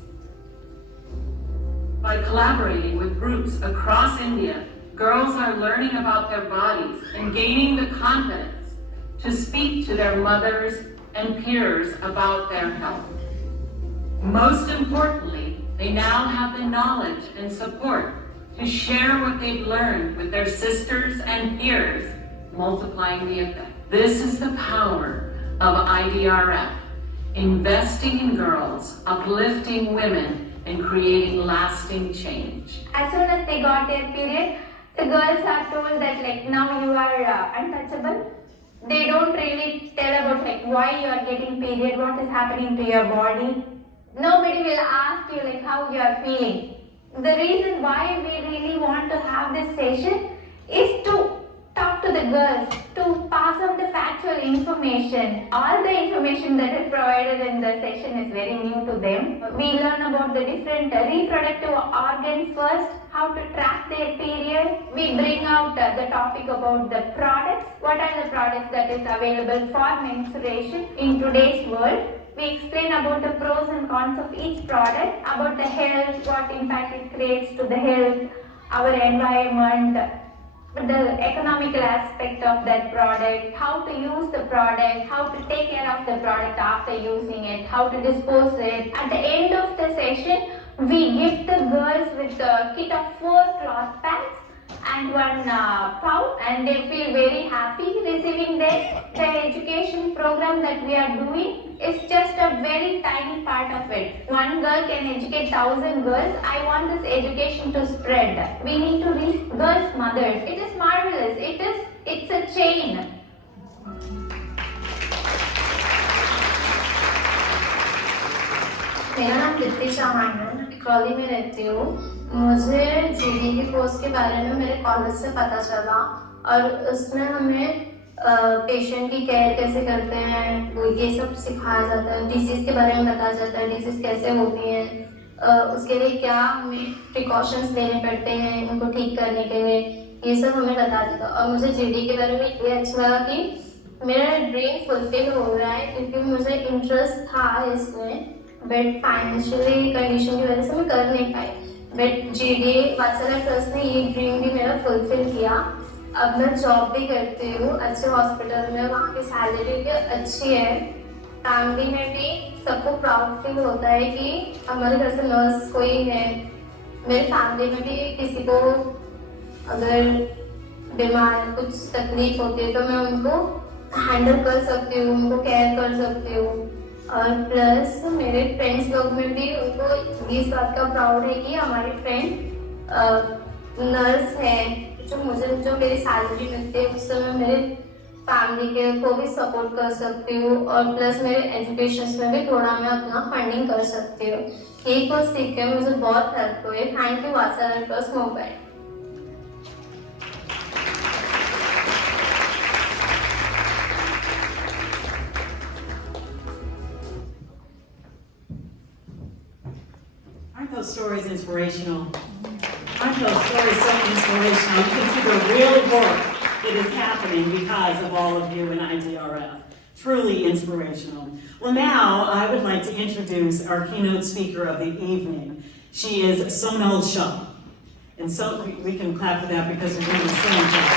By collaborating with groups across India, girls are learning about their bodies and gaining the confidence to speak to their mothers and peers about their health. Most importantly, they now have the knowledge and support to share what they've learned with their sisters and peers, multiplying the effect. This is the power of IDRF, investing in girls, uplifting women, and creating lasting change. As soon as they got their period, the girls are told that like now you are untouchable. They don't really tell about like why you are getting period, what is happening to your body. Nobody will ask you like how you are feeling. The reason why we really want to have this session is to talk to the girls, to pass on the factual information. All the information that is provided in the session is very new to them. We learn about the different reproductive organs first, how to track their period. We bring out the topic about the products. What are the products that is available for menstruation in today's world? We explain about the pros and cons of each product, about the health, what impact it creates to the health, our environment, the economical aspect of that product, how to use the product, how to take care of the product after using it, how to dispose it. At the end of the session, we gift the girls with a kit of 4 cloth bags and 1 pouch, and they feel very happy receiving that. The education program that we are doing is just a very tiny part of it. 1 girl can educate 1,000 girls. I want this education to spread. We need to reach girls' mothers. It is marvelous. It's a chain. मेरा नाम दीप्ति चौहान है, इकरौली में रहती हूँ। मुझे GD के course के बारे में मेरे कॉलेज से पता चला और उसमें हमें पेशेंट की केयर कैसे करते हैं वो ये सब सिखाया जाता है। डिसीज़ के बारे में बताया जाता है, डिसीज़ कैसे होती हैं, उसके लिए क्या हमें प्रिकॉशंस लेने पड़ते हैं उनको ठीक करने के लिए, ये सब हमें बताया जाता है। और मुझे जीडी के बारे में ये अच्छा लगा कि मेरा ड्रीम फुलफिल हो रहा है क्योंकि मुझे इंटरेस्ट था इसमें, बट फाइनेंशियली कंडीशन की वजह से मैं कर नहीं पाई। बट जीडी वात्सल्य ट्रस्ट ने ये ड्रीम भी मेरा फुलफिल किया। अब मैं जॉब भी करती हूँ अच्छे हॉस्पिटल में, वहाँ की सैलरी भी अच्छी है। फैमिली में भी सबको प्राउड फील होता है कि हमारे घर से नर्स कोई है। मेरी फैमिली में भी किसी को अगर बीमार कुछ तकलीफ होती है तो मैं उनको हैंडल कर सकती हूँ, उनको केयर कर सकती हूँ। और प्लस मेरे फ्रेंड्स लोग में भी उनको इस बात का प्राउड है कि हमारी फ्रेंड नर्स है, जो मेरी सैलरी मिलती है उससे मैं मेरे फैमिली के को भी सपोर्ट कर सकती हूँ और प्लस मेरे एजुकेशन में भी थोड़ा मैं अपना फंडिंग कर सकती हूँ। ये कुछ सीख के मुझे बहुत हेल्प हुई। थैंक यू वात्सल्य trust Mumbai. Aren't those stories inspirational? Aren't those stories so inspirational? You can see the real work that is happening because of all of you in IDRF. Truly inspirational. Well, now I would like to introduce our keynote speaker of the evening. She is Sonal Shah. And so we can clap for that because we're doing the same thing.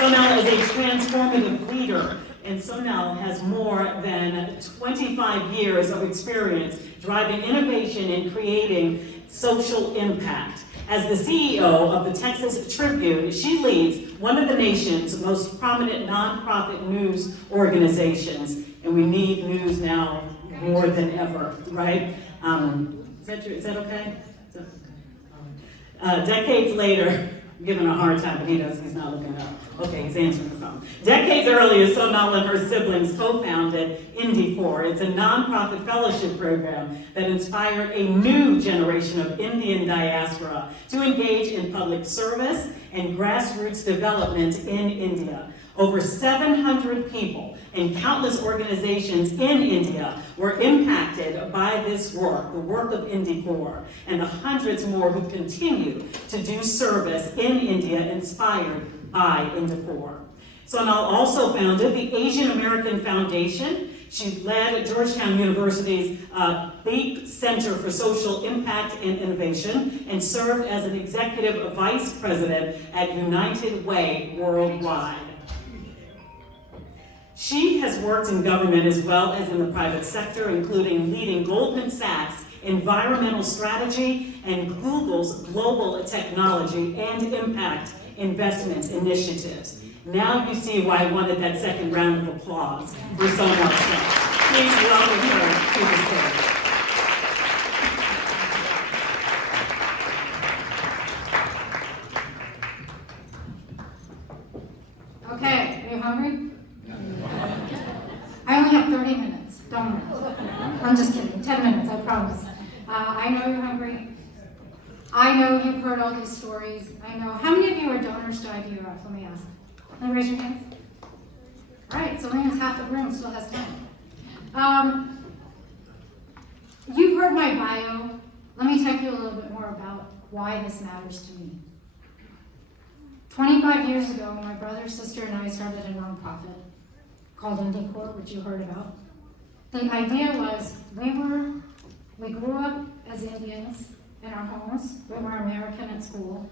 Sonal is a transformative leader, and Sonal has more than 25 years of experience driving innovation and creating social impact. As the CEO of the Texas Tribune, she leads one of the nation's most prominent nonprofit news organizations, and we need news now more than ever, right? Is that okay? Decades later, I'm giving a hard time, but he's not looking up. Okay, he's answering the phone. Decades earlier, Sonal and her siblings co-founded Indie4. It's a nonprofit fellowship program that inspired a new generation of Indian diaspora to engage in public service and grassroots development in India. Over 700 people and countless organizations in India were impacted by this work, the work of Indie4, and the hundreds more who continue to do service in India inspired by Indie4. Sonal also founded the Asian American Foundation. She led Georgetown University's Leap Center for Social Impact and Innovation and served as an executive vice president at United Way Worldwide. She has worked in government as well as in the private sector, including leading Goldman Sachs' environmental strategy and Google's global technology and impact investment initiatives. Now you see why I wanted that second round of applause for Sonal Shah. Please welcome her to the stage. Okay, are you hungry? I only have 30 minutes, don't worry. I'm just kidding, 10 minutes, I promise. I know you're hungry. I know you've heard all these stories. I know. How many of you are donors to IDRF? Let me ask. Can you raise your hands? All right, so that means half the room still has time. You've heard my bio. Let me tell you a little bit more about why this matters to me. 25 years ago, my brother, sister, and I started a nonprofit called Indie4, which you heard about. The idea was we grew up as Indians in our homes. We were American at school.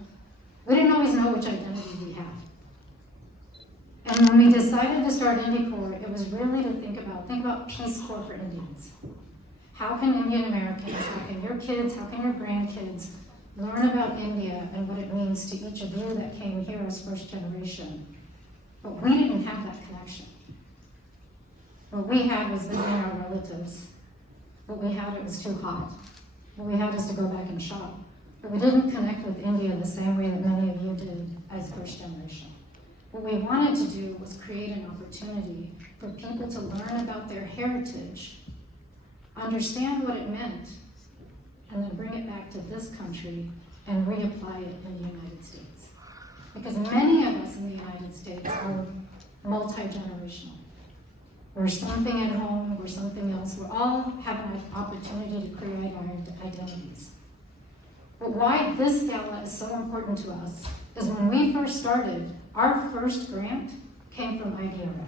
We didn't always know which identity we had. And when we decided to start IndyCorps, it was really to think about Peace Corps for Indians. How can Indian Americans, how can your kids, how can your grandkids learn about India and what it means to each of you that came here as first generation? But we didn't have that connection. What we had was visiting our relatives. What we had, it was too hot. What we had is to go back and shop. But we didn't connect with India the same way that many of you did as first generation. What we wanted to do was create an opportunity for people to learn about their heritage, understand what it meant, and then bring it back to this country and reapply it in the United States. Because many of us in the United States are multi-generational. We're something at home, we're something else. We all have an opportunity to create our identities. But why this gala is so important to us is when we first started, our first grant came from IDRF.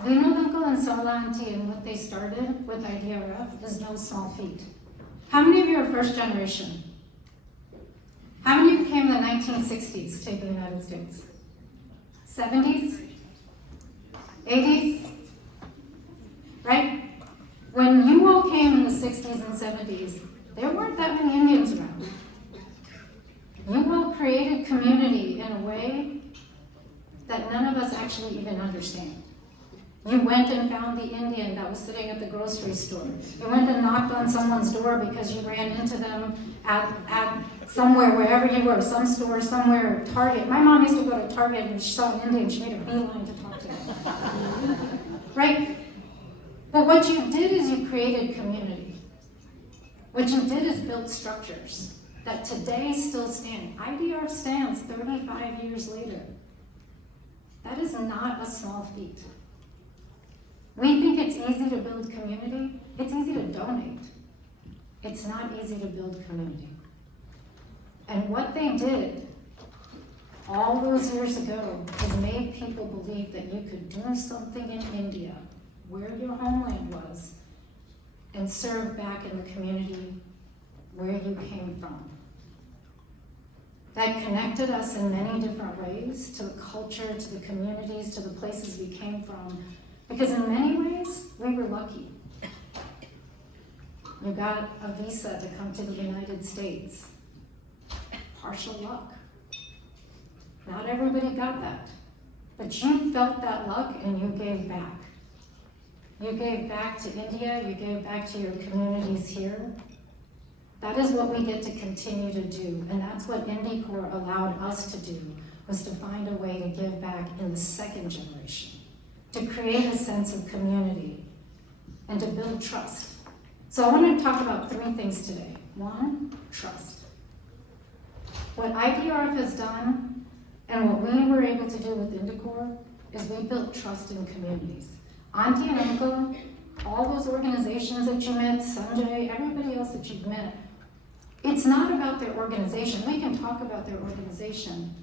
Vinodunko and Solanti and what they started with IDRF is no small feat. How many of you are first generation? How many of you came in the 1960s to the United States? 70s? 80s? Right? When you all came in the 60s and 70s, there weren't that many Indians around. You all created community in a way that none of us actually even understand. You went and found the Indian that was sitting at the grocery store. You went and knocked on someone's door because you ran into them at somewhere, wherever you were, some store, somewhere, Target. My mom used to go to Target and she saw an Indian, she made a beeline to talk to him. Right? But what you did is you created community. What you did is build structures that today still stand. IDRF stands 35 years later. That is not a small feat. We think it's easy to build community. It's easy to donate. It's not easy to build community. And what they did all those years ago is made people believe that you could do something in India, where your homeland was, and serve back in the community where you came from. That connected us in many different ways, to the culture, to the communities, to the places we came from. Because in many ways, we were lucky. You got a visa to come to the United States. Partial luck. Not everybody got that. But you felt that luck and you gave back. You gave back to India, you gave back to your communities here. That is what we get to continue to do. And that's what IndyCorps allowed us to do, was to find a way to give back in the second generation, to create a sense of community, and to build trust. So I want to talk about three things today. One, trust. What IDRF has done and what we were able to do with IndyCorps is we built trust in communities. Auntie and Uncle, all those organizations that you met, Sanjay, everybody else that you've met, it's not about their organization. We can talk about their organization,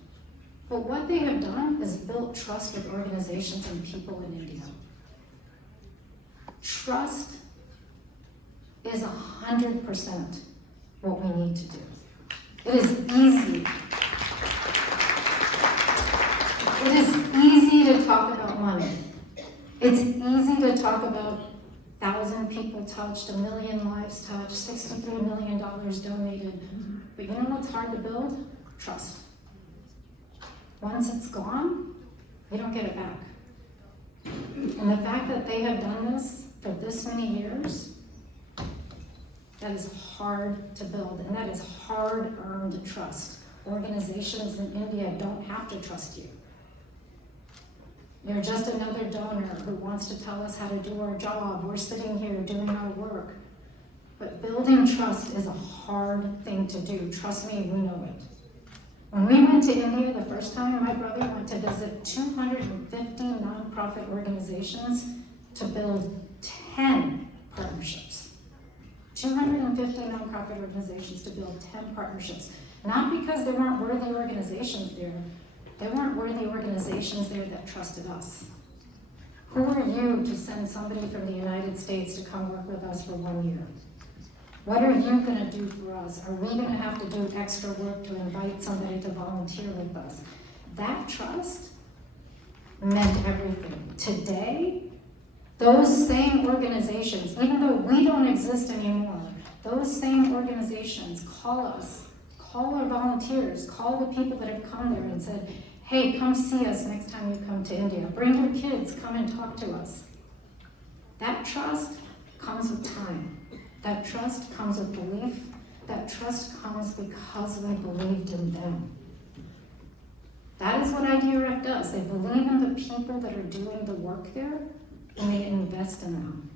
but what they have done is built trust with organizations and people in India. Trust is 100% what we need to do. It is easy. It is easy to talk about money. It's easy to talk about 1,000 people touched, 1 million lives touched, $63 million donated. But you know what's hard to build? Trust. Once it's gone, you don't get it back. And the fact that they have done this for this many years, that is hard to build, and that is hard-earned trust. Organizations in India don't have to trust you. You're just another donor who wants to tell us how to do our job. We're sitting here doing our work. But building trust is a hard thing to do. Trust me, we know it. When we went to India the first time, my brother went to visit 250 nonprofit organizations to build 10 partnerships. 250 nonprofit organizations to build 10 partnerships. Not because there weren't worthy organizations there. There weren't worthy organizations there that trusted us. Who are you to send somebody from the United States to come work with us for 1 year? What are you going to do for us? Are we going to have to do extra work to invite somebody to volunteer with us? That trust meant everything. Today, those same organizations, even though we don't exist anymore, those same organizations call us, call our volunteers, call the people that have come there and said, hey, come see us next time you come to India. Bring your kids, come and talk to us. That trust comes with time. That trust comes with belief. That trust comes because we believed in them. That is what IDRF does. They believe in the people that are doing the work there, and they invest in them.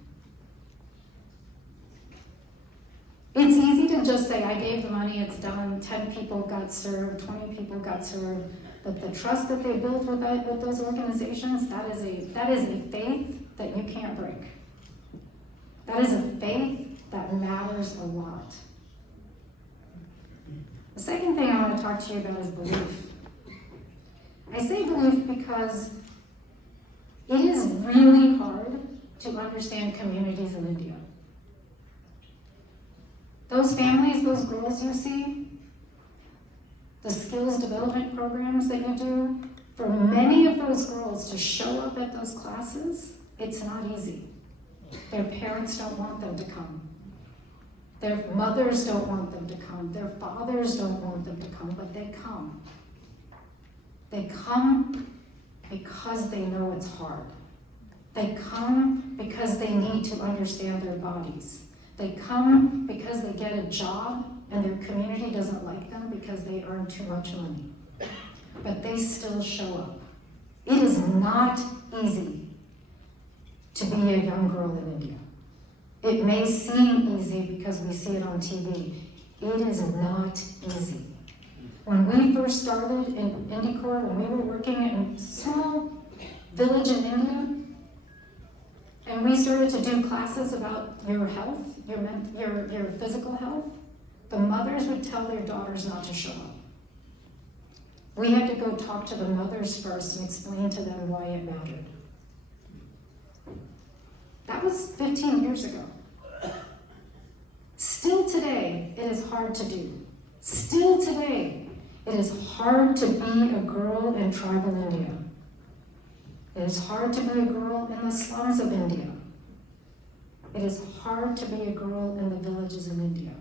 It's easy to just say, I gave the money, it's done, 10 people got served, 20 people got served. But the trust that they built with those organizations, that is a faith that you can't break. That is a faith that matters a lot. The second thing I want to talk to you about is belief. I say belief because it is really hard to understand communities in India. Those families, those girls you see, the skills development programs that you do, for many of those girls to show up at those classes, it's not easy. Their parents don't want them to come. Their mothers don't want them to come. Their fathers don't want them to come, but they come. They come because they know it's hard. They come because they need to understand their bodies. They come because they get a job and their community doesn't like them because they earn too much money. But they still show up. It is not easy to be a young girl in India. It may seem easy because we see it on TV. It is not easy. When we first started in IndyCorps, when we were working in a small village in India, and we started to do classes about your health, your physical health, the mothers would tell their daughters not to show up. We had to go talk to the mothers first and explain to them why it mattered. That was 15 years ago. Still today, it is hard to do. Still today, it is hard to be a girl in tribal India. It is hard to be a girl in the slums of India. It is hard to be a girl in the villages in India.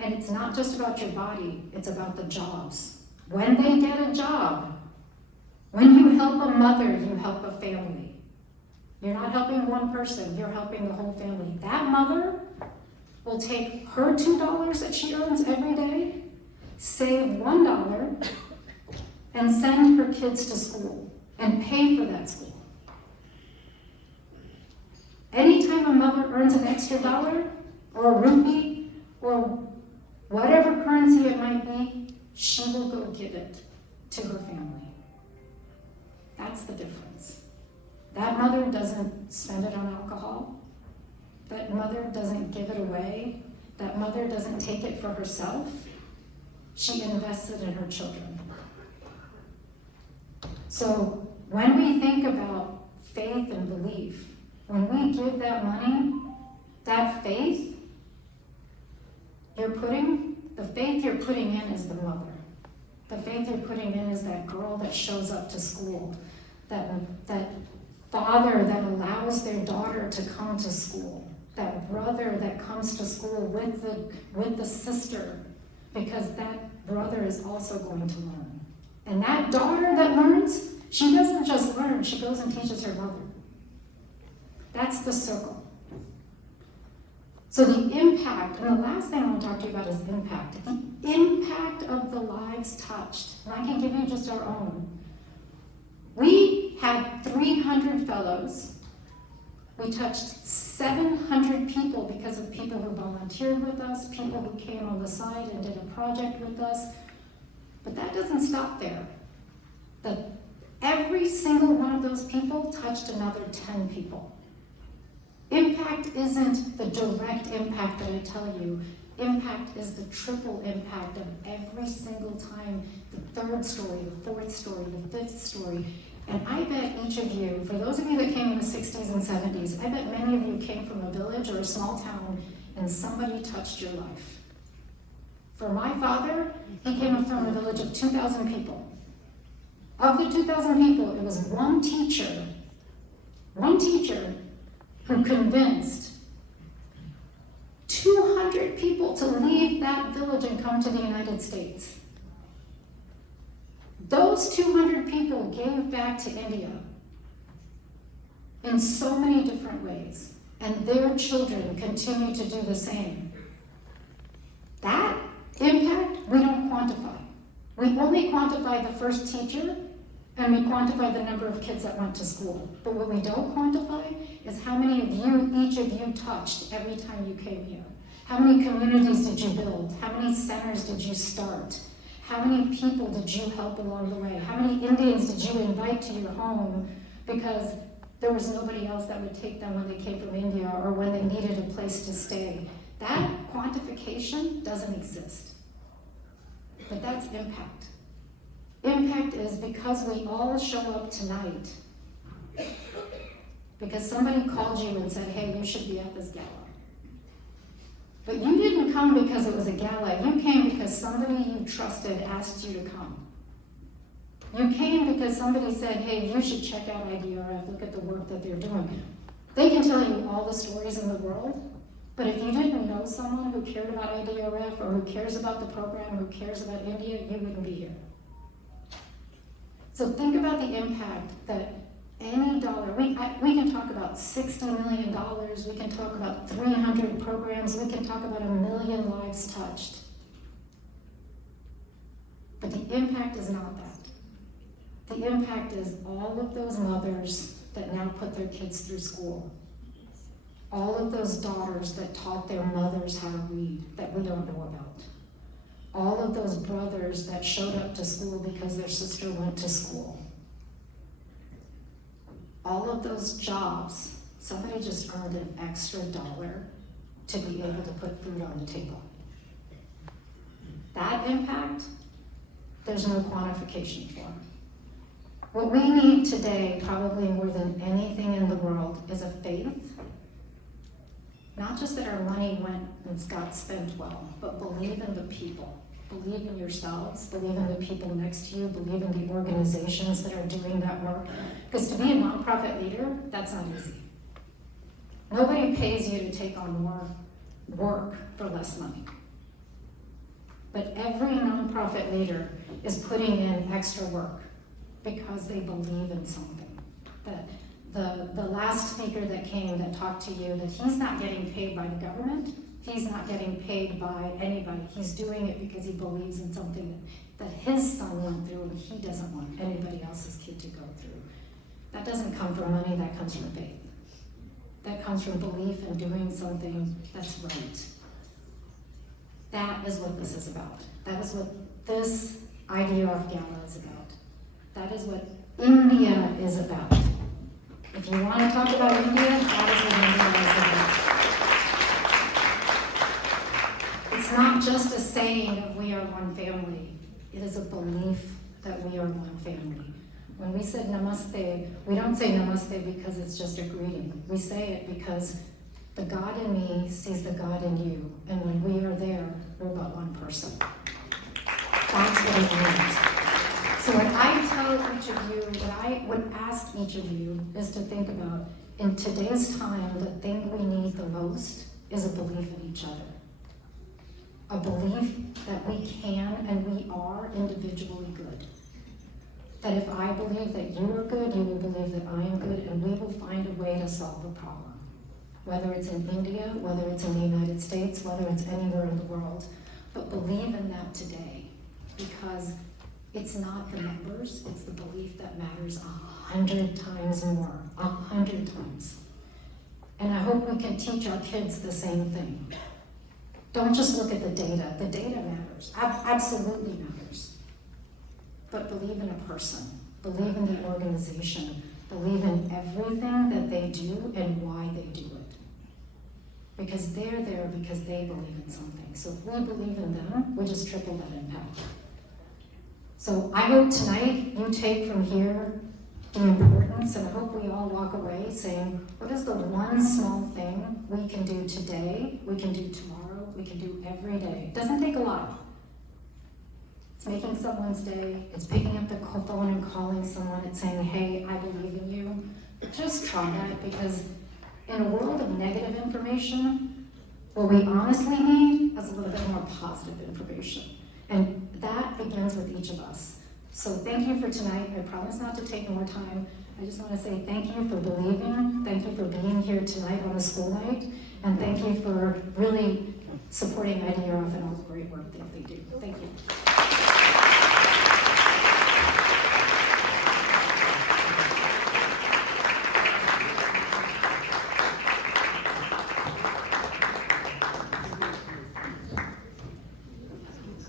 And it's not just about your body, it's about the jobs. When they get a job, when you help a mother, you help a family. You're not helping one person, you're helping the whole family. That mother will take her $2 that she earns every day, save $1, and send her kids to school and pay for that school. Anytime a mother earns an extra dollar or a rupee or whatever currency it might be, she will go give it to her family. That's the difference. That mother doesn't spend it on alcohol. That mother doesn't give it away. That mother doesn't take it for herself. She invests it in her children. So when we think about faith and belief, when we give that money, that faith, the faith you're putting in is the mother. The faith you're putting in is that girl that shows up to school, that father that allows their daughter to come to school, that brother that comes to school with the sister, because that brother is also going to learn. And that daughter that learns, she doesn't just learn, she goes and teaches her mother. That's the circle. So the impact, and the last thing I want to talk to you about is impact. The impact of the lives touched, and I can give you just our own. We had 300 fellows. We touched 700 people because of people who volunteered with us, people who came on the side and did a project with us. But that doesn't stop there. Every single one of those people touched another 10 people. Impact isn't the direct impact that I tell you. Impact is the triple impact of every single time, the third story, the fourth story, the fifth story. And I bet each of you, for those of you that came in the 60s and 70s, I bet many of you came from a village or a small town and somebody touched your life. For my father, he came from a village of 2,000 people. Of the 2,000 people, it was one teacher who convinced 200 people to leave that village and come to the United States. Those 200 people gave back to India in so many different ways, and their children continue to do the same. That impact, we don't quantify. We only quantify the first teacher, and we quantify the number of kids that went to school. But what we don't quantify is how many of you, each of you, touched every time you came here. How many communities did you build? How many centers did you start? How many people did you help along the way? How many Indians did you invite to your home because there was nobody else that would take them when they came from India or when they needed a place to stay? That quantification doesn't exist. But that's impact. Impact is because we all show up tonight, because somebody called you and said, hey, you should be at this gala. But you didn't come because it was a gala. You came because somebody you trusted asked you to come. You came because somebody said, hey, you should check out IDRF, look at the work that they're doing. They can tell you all the stories in the world, but if you didn't know someone who cared about IDRF or who cares about the program, who cares about India, you wouldn't be here. So think about the impact that any dollar, we can talk about $60 million, we can talk about 300 programs, we can talk about 1 million lives touched. But the impact is not that. The impact is all of those mothers that now put their kids through school. All of those daughters that taught their mothers how to read that we don't know about. All of those brothers that showed up to school because their sister went to school. All of those jobs, somebody just earned an extra dollar to be able to put food on the table. That impact, there's no quantification for. What we need today, probably more than anything in the world, is a faith. Not just that our money went and got spent well, but believe in the people. Believe in yourselves, believe in the people next to you, believe in the organizations that are doing that work. Because to be a nonprofit leader, that's not easy. Nobody pays you to take on more work for less money. But every nonprofit leader is putting in extra work because they believe in something. The last speaker that came that talked to you, that he's not getting paid by the government, he's not getting paid by anybody. He's doing it because he believes in something that his son went through and he doesn't want anybody else's kid to go through. That doesn't come from money, that comes from faith. That comes from belief in doing something that's right. That is what this is about. That is what this IDRF Gala is about. That is what India is about. If you want to talk about India, that is what India is about. It's not just a saying of we are one family. It is a belief that we are one family. When we said namaste, we don't say namaste because it's just a greeting. We say it because the God in me sees the God in you. And when we are there, we're but one person. That's what it means. So what I tell each of you, what I would ask each of you is to think about, in today's time, the thing we need the most is a belief in each other. A belief that we can and we are individually good. That if I believe that you are good, you will believe that I am good, and we will find a way to solve a problem. Whether it's in India, whether it's in the United States, whether it's anywhere in the world. But believe in that today, because it's not the numbers, it's the belief that matters 100 times more, 100 times. And I hope we can teach our kids the same thing. Don't just look at the data. The data matters, absolutely matters. But believe in a person, believe in the organization, believe in everything that they do and why they do it. Because they're there because they believe in something. So if we believe in them, we just triple that impact. So I hope tonight you take from here the importance, and I hope we all walk away saying, what is the one small thing we can do today, we can do tomorrow, we can do every day? It doesn't take a lot. It's making someone's day, it's picking up the phone and calling someone and saying, hey, I believe in you. Just try that, because in a world of negative information, what we honestly need is a little bit more positive information. And that begins with each of us. So thank you for tonight. I promise not to take more time. I just want to say thank you for believing, thank you for being here tonight on a school night, and thank you for really supporting IDRF and all the great work that they do. Thank you.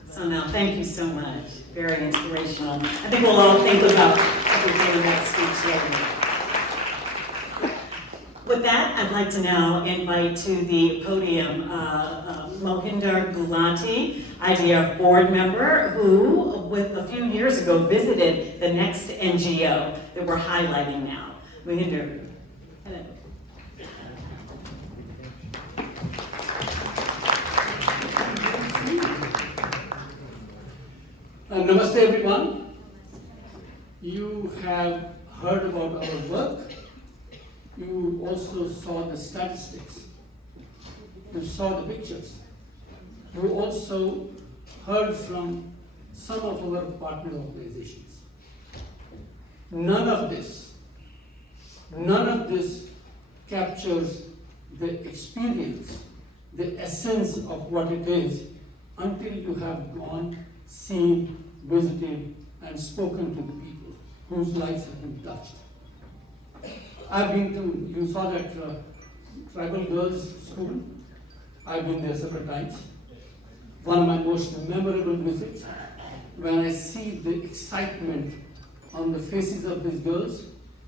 So now, thank you so much. Very inspirational. I think we'll all think about everything in that speech later. With that, I'd like to now invite to the podium Mohinder Gulati, IDRF board member, who, with a few years ago, visited the next NGO that we're highlighting now. Mohinder. Hello. Namaste everyone. You have heard about our work. You also saw the statistics. You saw the pictures. You also heard from some of our partner organizations. None of this captures the experience, the essence of what it is until you have gone, seen, visited, and spoken to the people whose lives have been touched. I've been to, you saw that tribal girls' school. I've been there several times. One of my most memorable visits, when I see the excitement on the faces of these girls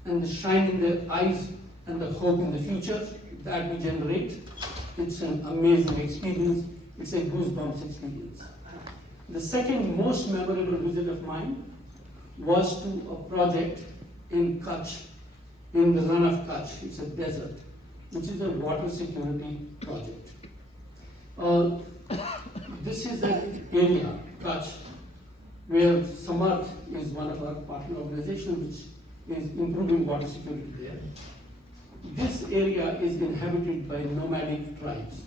and the shine in their eyes and the hope in the future that we generate. It's an amazing experience. It's a goosebumps experience. The second most memorable visit of mine was to a project in Kutch, in the run of Kutch. It's a desert, which is a water security project. This is an area, Kutch, where Samarth is one of our partner organizations, which is improving water security there. This area is inhabited by nomadic tribes.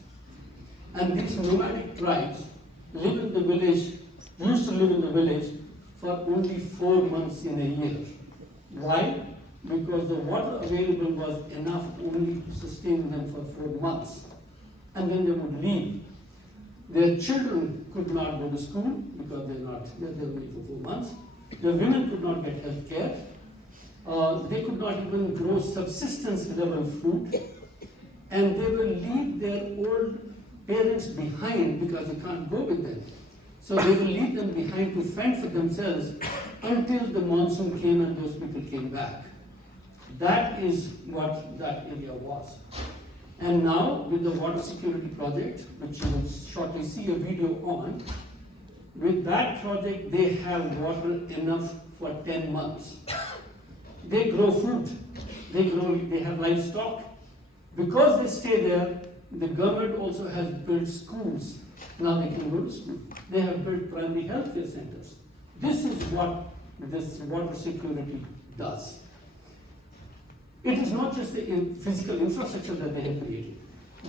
And these nomadic tribes live in the village, used to live in the village for only 4 months in a year. Why? Because the water available was enough only to sustain them for 4 months. And then they would leave. Their children could not go to school because they're only for 4 months. Their women could not get health care. They could not even grow subsistence level food. And they will leave their old parents behind because they can't go with them. So they will leave them behind to fend for themselves until the monsoon came and those people came back. That is what that area was. And now with the water security project, which you will shortly see a video on, with that project they have water enough for 10 months. They grow food, they have livestock. Because they stay there, the government also has built schools. Now they can go to school. They have built primary health care centers. This is what this water security does. It is not just the physical infrastructure that they have created.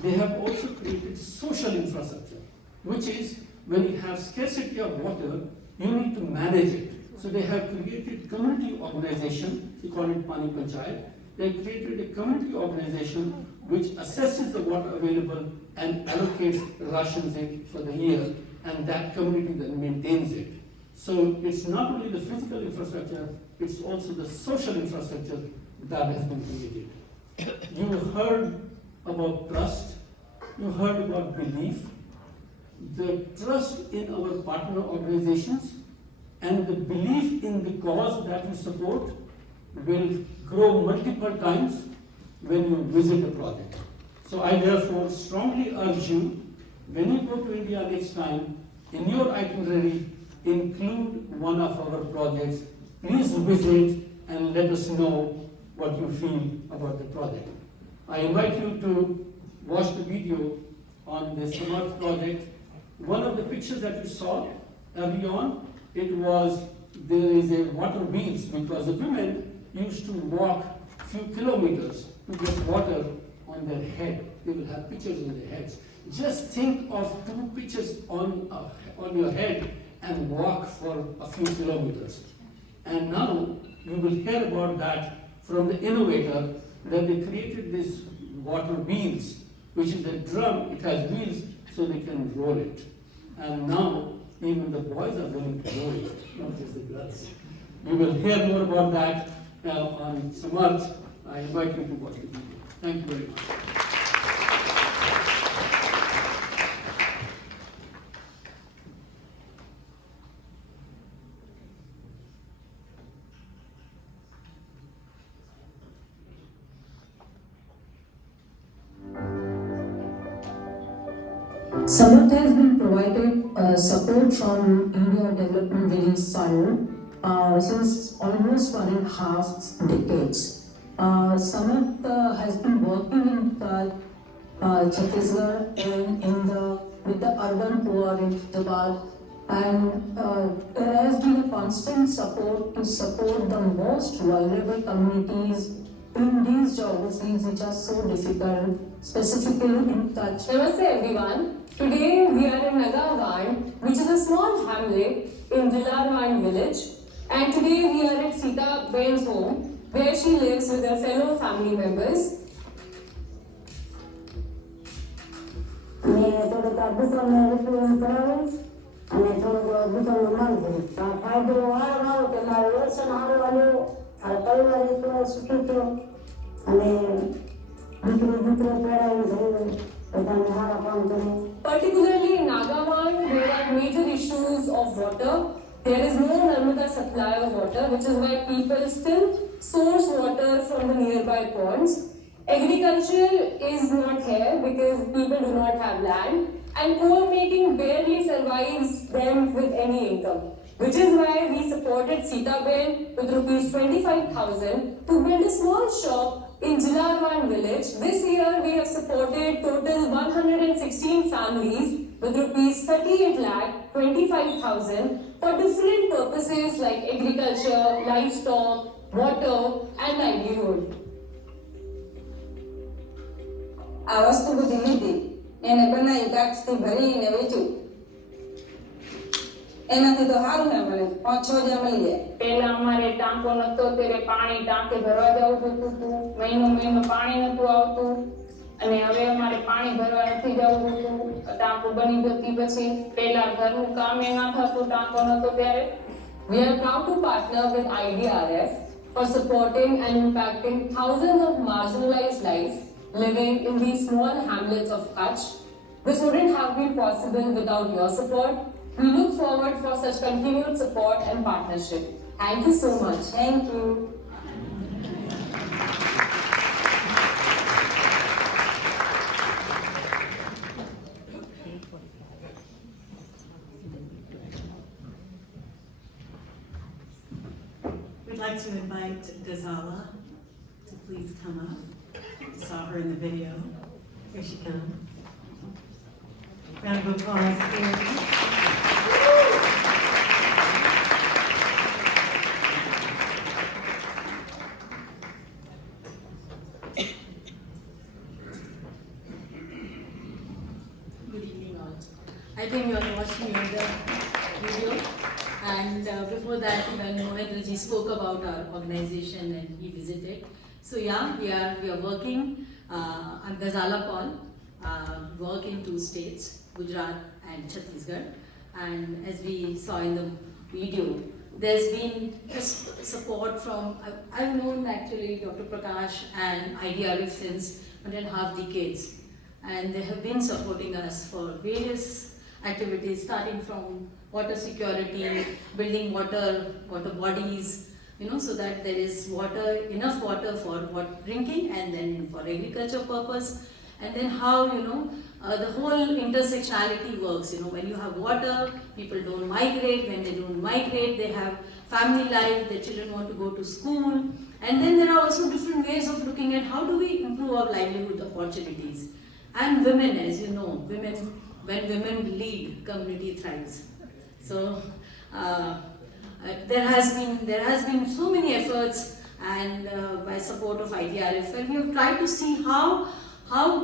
They have also created social infrastructure, which is when you have scarcity of water, you need to manage it. So they have created community organization, we call it Pani Panchayat. They have created a community organization which assesses the water available and allocates rations for the year, and that community then maintains it. So it's not only the physical infrastructure, it's also the social infrastructure that has been created. You heard about trust, you heard about belief. The trust in our partner organizations and the belief in the cause that you support will grow multiple times when you visit a project. So I therefore strongly urge you, when you go to India next time, in your itinerary, include one of our projects. Please visit, and let us know what you feel about the project. I invite you to watch the video on the Samarth project. One of the pictures that you saw early on, there is a water wheels, because the women used to walk few kilometers to get water on their head. They will have pitchers on their heads. Just think of 2 pitchers on your head and walk for a few kilometers. And now you will hear about that from the innovator, that they created this water wheels, which is a drum. It has wheels so they can roll it. And now even the boys are willing to roll it, not just the girls. You will hear more about that on Samarth. I invite you to watch the video. Thank you very much. Samarth has been provided support from India Development Relief Fund since almost 1.5 decades. Samarth has been working in Chhattisgarh and with the urban poor in Hyderabad, and there has been a constant support to support the most vulnerable communities in these geographies which are so difficult, specifically in Kutch. Namaste everyone. Today we are in Nagavan, which is a small hamlet in Jilarwan village, and today we are at Sita Ben's home, where she lives with her fellow family members. Particularly in Nagavan, there are major issues of water. There is no Narmada supply of water, which is why people still source water from the nearby ponds. Agriculture is not here because people do not have land, and coal making barely survives them with any income. Which is why we supported Sita Ben with rupees 25,000 to build a small shop in Jilarwan village. This year we have supported total 116 families with rupees 38 lakh 25,000 for different purposes like agriculture, livestock, water and livelihood. આ વસ્તુ બધી લીધી એને બનાવી કાચથી ભરીને વેચ્યું એનાથી તો સારું ને મળે 5-6 હજાર મળી જાય. પહેલા અમારે ટાંકો નતો ત્યારે પાણી ટાંકે ભરવા જવું પડતું હતું, મહિનો પાણી નતું આવતું, અને હવે અમારે પાણી ભરવા નથી જવું પડતું. ટાંકો બની ગયો પછી પહેલા ઘરનું કામે ના થતું, ટાંકો નતો ત્યારે. We are proud to partner with IDRF for supporting and impacting thousands of marginalized lives living in these small hamlets of Kutch. This wouldn't have been possible without your support. We look forward for such continued support and partnership. Thank you so much. Thank you. We'd like to invite Ghazala to please come up. You saw her in the video. Here she comes. Round of applause here. Good evening all. I think you are watching the video, and before that when Mohendra spoke about our organization and he visited. So yeah, we are working. I'm Ghazala Paul, work in 2 states, Gujarat and Chhattisgarh. And as we saw in the video, there's been support from, I've known actually Dr. Prakash and IDRF since 1.5 decades. And they have been supporting us for various activities, starting from water security, building water bodies, so that there is enough water for drinking and then for agriculture purpose. And then how, the whole intersectionality works. When you have water, people don't migrate. When they don't migrate, they have family life, their children want to go to school. And then there are also different ways of looking at how do we improve our livelihood opportunities. And women, as you know, when women lead, community thrives. So there has been so many efforts, and by support of IDRF, where we have tried to see how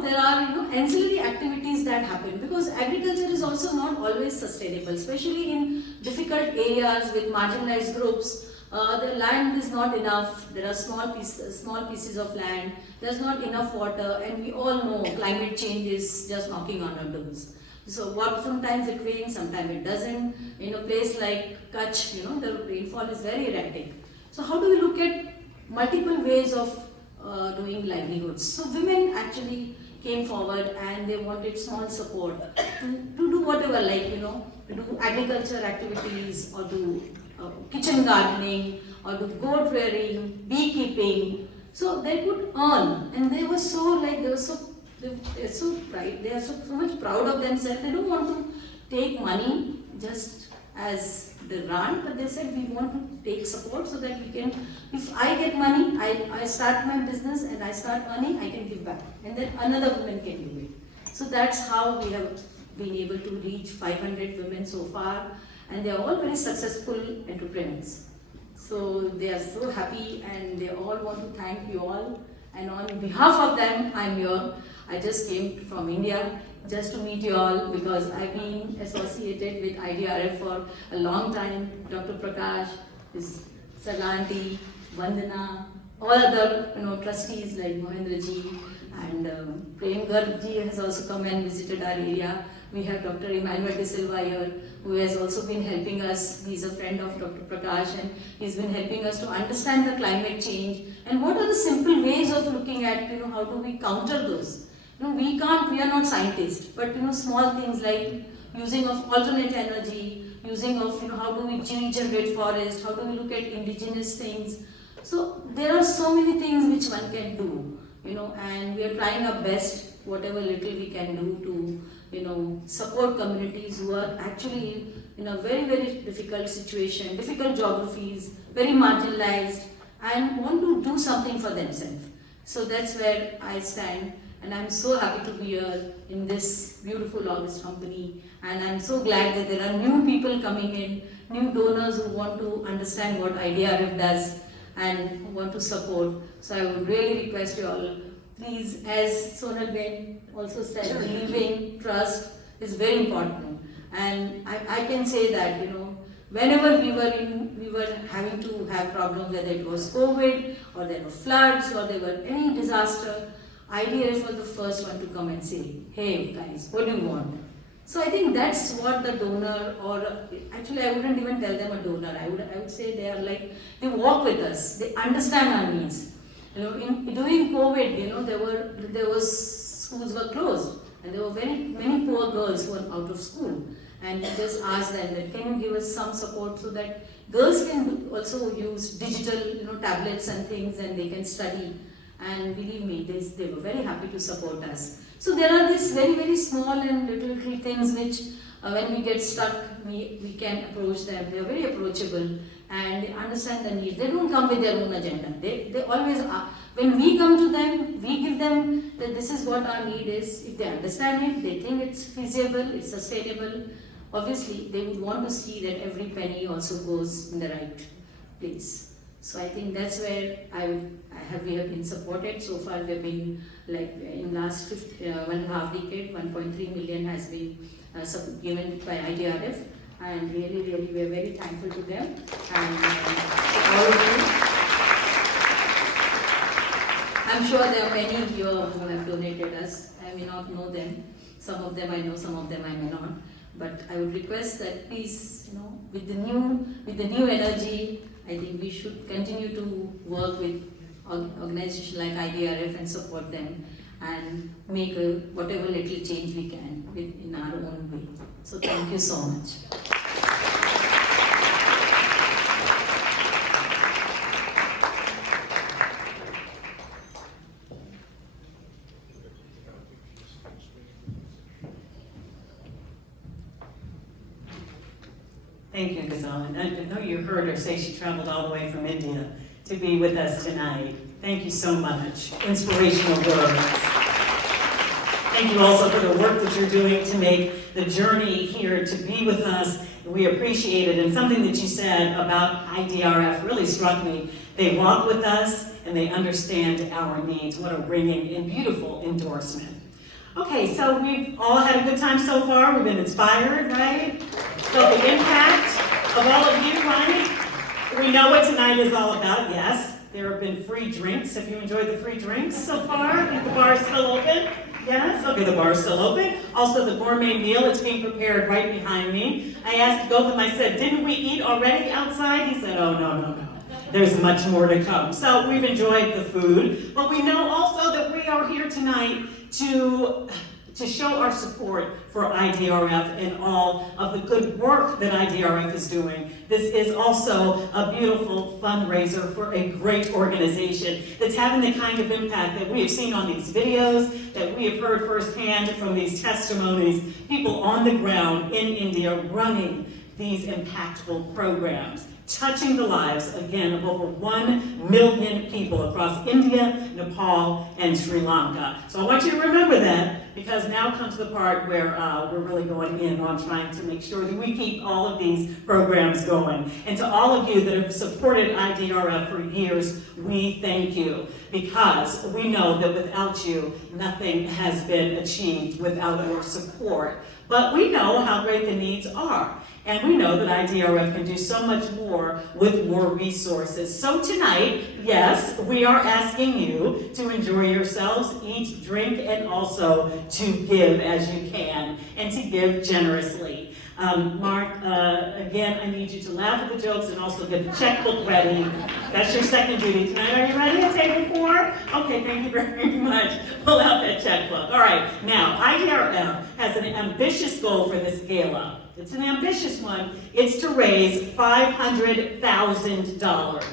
there are ancillary activities that happen, because agriculture is also not always sustainable, especially in difficult areas with marginalized groups. The land is not enough, there are small pieces of land, there's not enough water, and we all know climate change is just knocking on our doors. So sometimes it rains, sometimes it doesn't. In a place like Kutch, the rainfall is very erratic. So how do we look at multiple ways of doing livelihoods? So women actually came forward and they wanted small support to do whatever, like, to do agriculture activities, or do kitchen gardening, or do goat rearing, beekeeping. So they could earn, and they are so much proud of themselves. They don't want to take money just as the grant, but they said we want to take support so that we can, if I get money, I start my business and I start earning, I can give back, and then another woman can do it. So that's how we have been able to reach 500 women so far, and they are all very successful entrepreneurs. So they are so happy, and they all want to thank you all. And on behalf of them, I'm here. I just came from India just to meet you all, because I've been associated with IDRF for a long time. Dr. Prakash, Salanti, Vandana, all other trustees like Mohendra ji, and Prem Garg ji has also come and visited our area. We have Dr. Emmanuel De Silva here, who has also been helping us. He's a friend of Dr. Prakash, and he's been helping us to understand the climate change and what are the simple ways of looking at, how do we counter those. We are not scientists, but small things like using of alternate energy, using of how do we regenerate forest, how do we look at indigenous things. So there are so many things which one can do, and we are trying our best, whatever little we can do to support communities who are actually in a very, very difficult situation, difficult geographies, very marginalized, and want to do something for themselves. So that's where I stand. And I'm so happy to be here in this beautiful August company. And I'm so glad that there are new people coming in, new donors who want to understand what IDRF does and who want to support. So I would really request you all, please, as Sonal Ben also said, believing, trust is very important. And I can say that, whenever we were having to have problems, whether it was COVID, or there were floods, or there were any disaster, IDRF was the first one to come and say, hey guys, what do you want? So I think that's what the donor, or actually I wouldn't even tell them a donor, I would say they are like, they walk with us, they understand our needs. During COVID, there was schools were closed, and there were many poor girls who were out of school. And we just asked them that, can you give us some support so that girls can also use digital tablets and things, and they can study. And believe me, they were very happy to support us. So there are these very, very small and little things which, when we get stuck, we can approach them. They are very approachable, and they understand the need. They don't come with their own agenda. They always are. When we come to them, we give them that this is what our need is. If they understand it, they think it's feasible, it's sustainable. Obviously, they would want to see that every penny also goes in the right place. So I think that's where we have been supported. So far we have been, like in last 1.5 decade, 1.3 million has been given by IDRF, and really we are very thankful to them and all of you. I'm sure there are many here who have donated us. I may not know them. Some of them I know, some of them I may not. But I would request that please, with the new energy, I think we should continue to work with organizations like IDRF and support them and make whatever little change we can in our own way. So thank you so much. And I know you heard her say she traveled all the way from India to be with us tonight. Thank you so much. Inspirational words. Thank you also for the work that you're doing to make the journey here to be with us. We appreciate it. And something that you said about IDRF really struck me. They walk with us and they understand our needs. What a ringing and beautiful endorsement. Okay, so we've all had a good time so far. We've been inspired, right? Felt the impact of all of you, right? We know what tonight is all about, yes. There have been free drinks. Have you enjoyed the free drinks so far? I think the bar is still open. Yes? Okay, the bar is still open. Also, the gourmet meal, it's being prepared right behind me. I asked Gautam, I said, didn't we eat already outside? He said, oh, no. There's much more to come. So we've enjoyed the food, but we know also that we are here tonight to show our support for IDRF and all of the good work that IDRF is doing. This is also a beautiful fundraiser for a great organization that's having the kind of impact that we have seen on these videos, that we have heard firsthand from these testimonies, people on the ground in India running these impactful programs, touching the lives, again, of over 1 million people across India, Nepal, and Sri Lanka. So I want you to remember that, because now comes the part where we're really going in on trying to make sure that we keep all of these programs going. And to all of you that have supported IDRF for years, we thank you, because we know that without you, nothing has been achieved without your support. But we know how great the needs are. And we know that IDRF can do so much more with more resources. So tonight, yes, we are asking you to enjoy yourselves, eat, drink, and also to give as you can, and to give generously. Mark, again, I need you to laugh at the jokes and also get the checkbook ready. That's your second duty tonight. Are you ready at table 4? Okay, thank you very much. Pull out that checkbook. All right, now, IDRF has an ambitious goal for this gala. It's an ambitious one. It's to raise $500,000.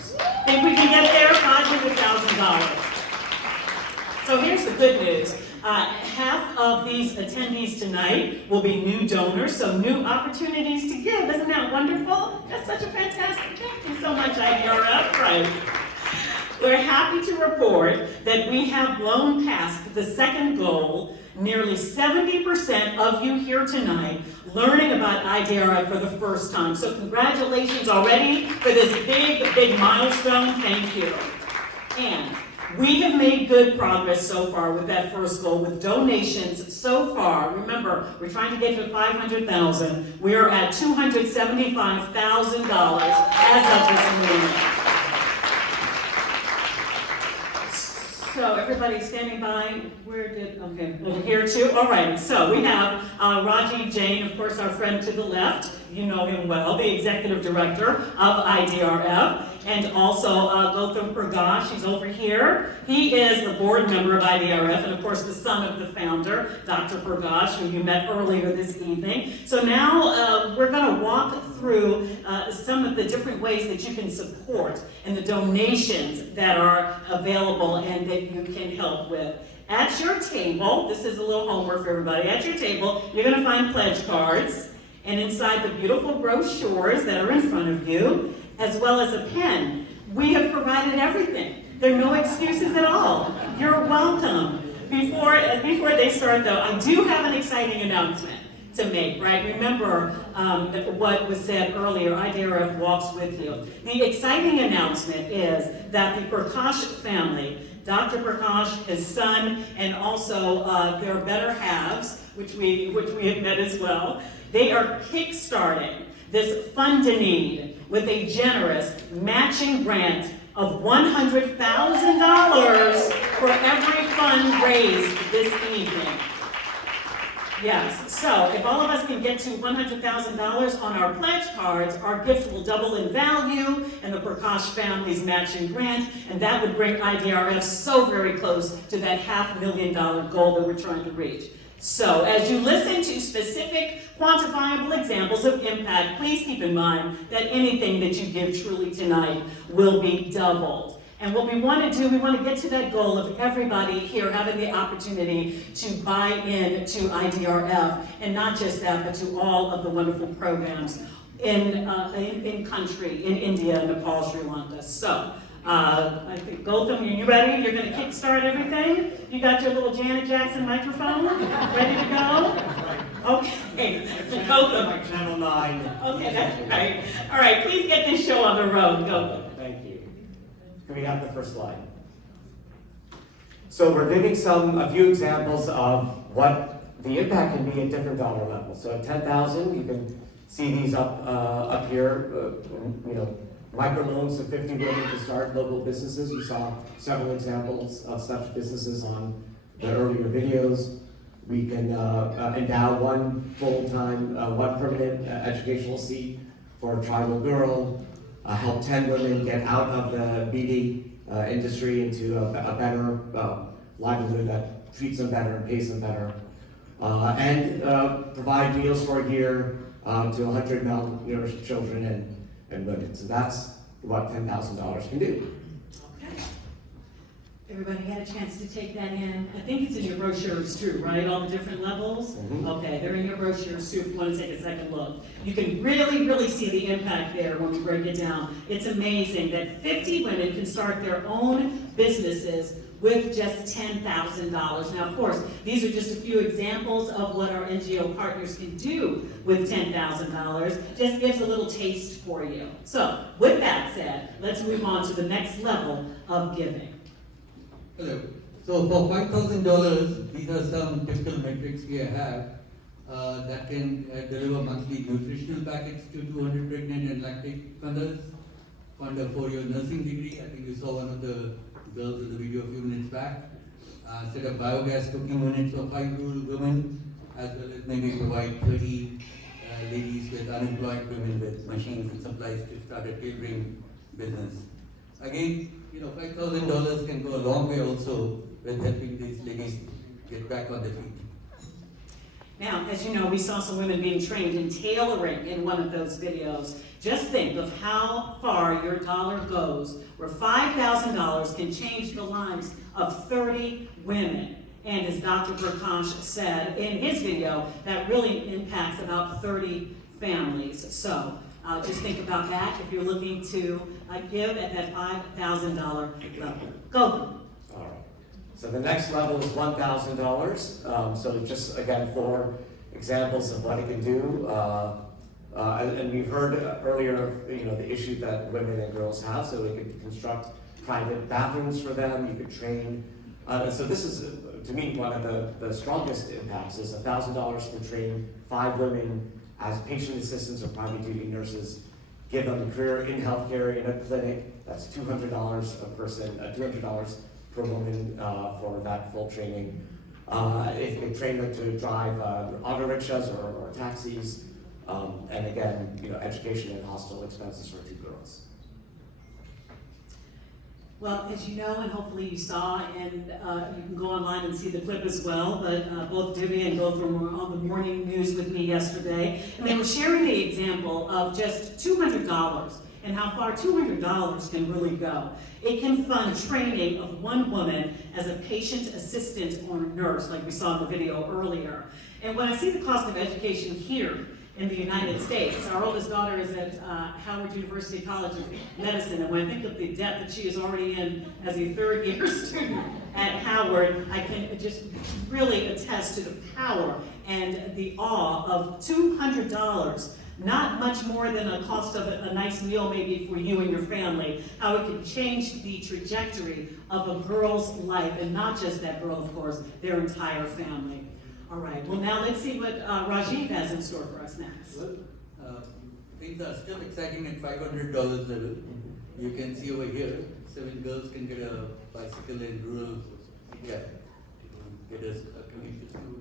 Think we can get there? $500,000. So here's the good news. Half of these attendees tonight will be new donors, so new opportunities to give. Isn't that wonderful? That's such a fantastic. Thank you so much, IDRF. Right. We're happy to report that we have blown past the second goal. Nearly 70% of you here tonight learning about IDRF for the first time. So congratulations already for this big milestone. Thank you. And we have made good progress so far with that first goal, with donations so far. Remember, we're trying to get to 500,000. We are at $275,000 as of this morning. So everybody standing by, okay, over here too? All right, so we have Rajiv Jain, of course, our friend to the left. You know him well, the executive director of IDRF. And also Gautam Prakash, he's over here. He is the board member of IDRF, and of course the son of the founder, Dr. Prakash, who you met earlier this evening. So now we're going to walk through some of the different ways that you can support and the donations that are available and that you can help with. At your table, this is a little homework for everybody, at your table, you're going to find pledge cards, and inside the beautiful brochures that are in front of you, as well as a pen. We have provided everything. There are no excuses at all. You're welcome. Before they start though, I do have an exciting announcement to make, right? Remember what was said earlier, IDRF walks with you. The exciting announcement is that the Prakash family, Dr. Prakash, his son, and also their better halves, which we have met as well, they are kickstarting this Fund a Need with a generous matching grant of $100,000 for every fund raised this evening. Yes, so if all of us can get to $100,000 on our pledge cards, our gift will double in value and the Prakash family's matching grant, and that would bring IDRF so very close to that $500,000 goal that we're trying to reach. So as you listen to specific quantifiable examples of impact, please keep in mind that anything that you give truly tonight will be doubled. And what we want to do, we want to get to that goal of everybody here having the opportunity to buy in to IDRF, and not just that, but to all of the wonderful programs. in country, in India, Nepal, Sri Lanka. So, I think Gautam, are you ready? You're going to kickstart everything? You got your little Janet Jackson microphone ready to go? Okay. Gautam. Channel 9. Okay, that's right. All right, please get this show on the road. Gautam. Thank you. Can we have the first slide? So we're giving a few examples of what the impact can be at different dollar levels. So at 10,000, you can see these up here. Microloans to 50 women to start local businesses. You saw several examples of such businesses on the earlier videos. We can endow one full-time, one permanent educational seat for a tribal girl, help 10 women get out of the beadie industry into a better livelihood that treats them better and pays them better, and provide meals for a year to 100 malnourished children and women. So that's what $10,000 can do. Okay. Everybody had a chance to take that in. I think it's in your brochures too, right? All the different levels? Mm-hmm. Okay, they're in your brochures too if you want to take a second look. You can really see the impact there when we break it down. It's amazing that 50 women can start their own businesses with just $10,000. Now, of course, these are just a few examples of what our NGO partners can do with $10,000. Just gives a little taste for you. So, with that said, let's move on to the next level of giving. Hello. So for $5,000, these are some typical metrics we have that can deliver monthly nutritional packets to 200 pregnant and lactate mothers, fund a 4-year nursing degree. I think you saw one of the girls in the video a few minutes back. Set up biogas cooking units for 5 rural women, as well as maybe provide 30 ladies with unemployed women with machines and supplies to start a tailoring business. Again, $5,000 can go a long way also with helping these ladies get back on their feet. Now, as you know, we saw some women being trained in tailoring in one of those videos. Just think of how far your dollar goes, where $5,000 can change the lives of 30 women. And as Dr. Prakash said in his video, that really impacts about 30 families. So just think about that if you're looking to give at that $5,000 level. Go. All right. So the next level is $1,000. So just again, 4 examples of what it can do. And we've heard earlier, the issue that women and girls have. So we could construct private bathrooms for them. You could train. So this is, to me, one of the strongest impacts is $1,000 can train 5 women as patient assistants or private duty nurses. Give them a career in healthcare in a clinic. That's $200 a person, $200 per woman for that full training. It can train them to drive auto rickshaws or taxis. And again, education and hostel expenses for 2 girls. Well, as you know, and hopefully you saw, and you can go online and see the clip as well, but both Divya and Gautam were on the morning news with me yesterday, and they were sharing the example of just $200 and how far $200 can really go. It can fund training of one woman as a patient assistant or nurse, like we saw in the video earlier. And when I see the cost of education here in the United States, our oldest daughter is at Howard University College of Medicine, and when I think of the debt that she is already in as a 3rd-year student at Howard, I can just really attest to the power and the awe of $200. Not much more than a cost of a nice meal maybe for you and your family, how it can change the trajectory of a girl's life, and not just that girl, of course, their entire family. All right, well now let's see what Rajiv has in store for us next. Well, things are still exciting at $500 level. You can see over here, 7 girls can get a bicycle in rural India to get us a commute to school.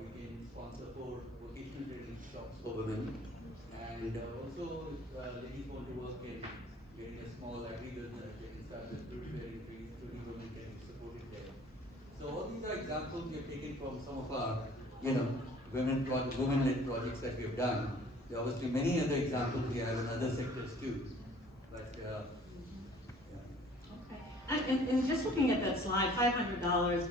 We can sponsor 4 vocational training shops for women. And also, ladies want to work in getting a small agri-business. They can start with fruit bearing trees, 20 women can be supported there. So all these are examples we have taken from some of our, women-led projects that we have done. There are obviously many other examples we have in other sectors too. But Okay, and just looking at that slide, $500.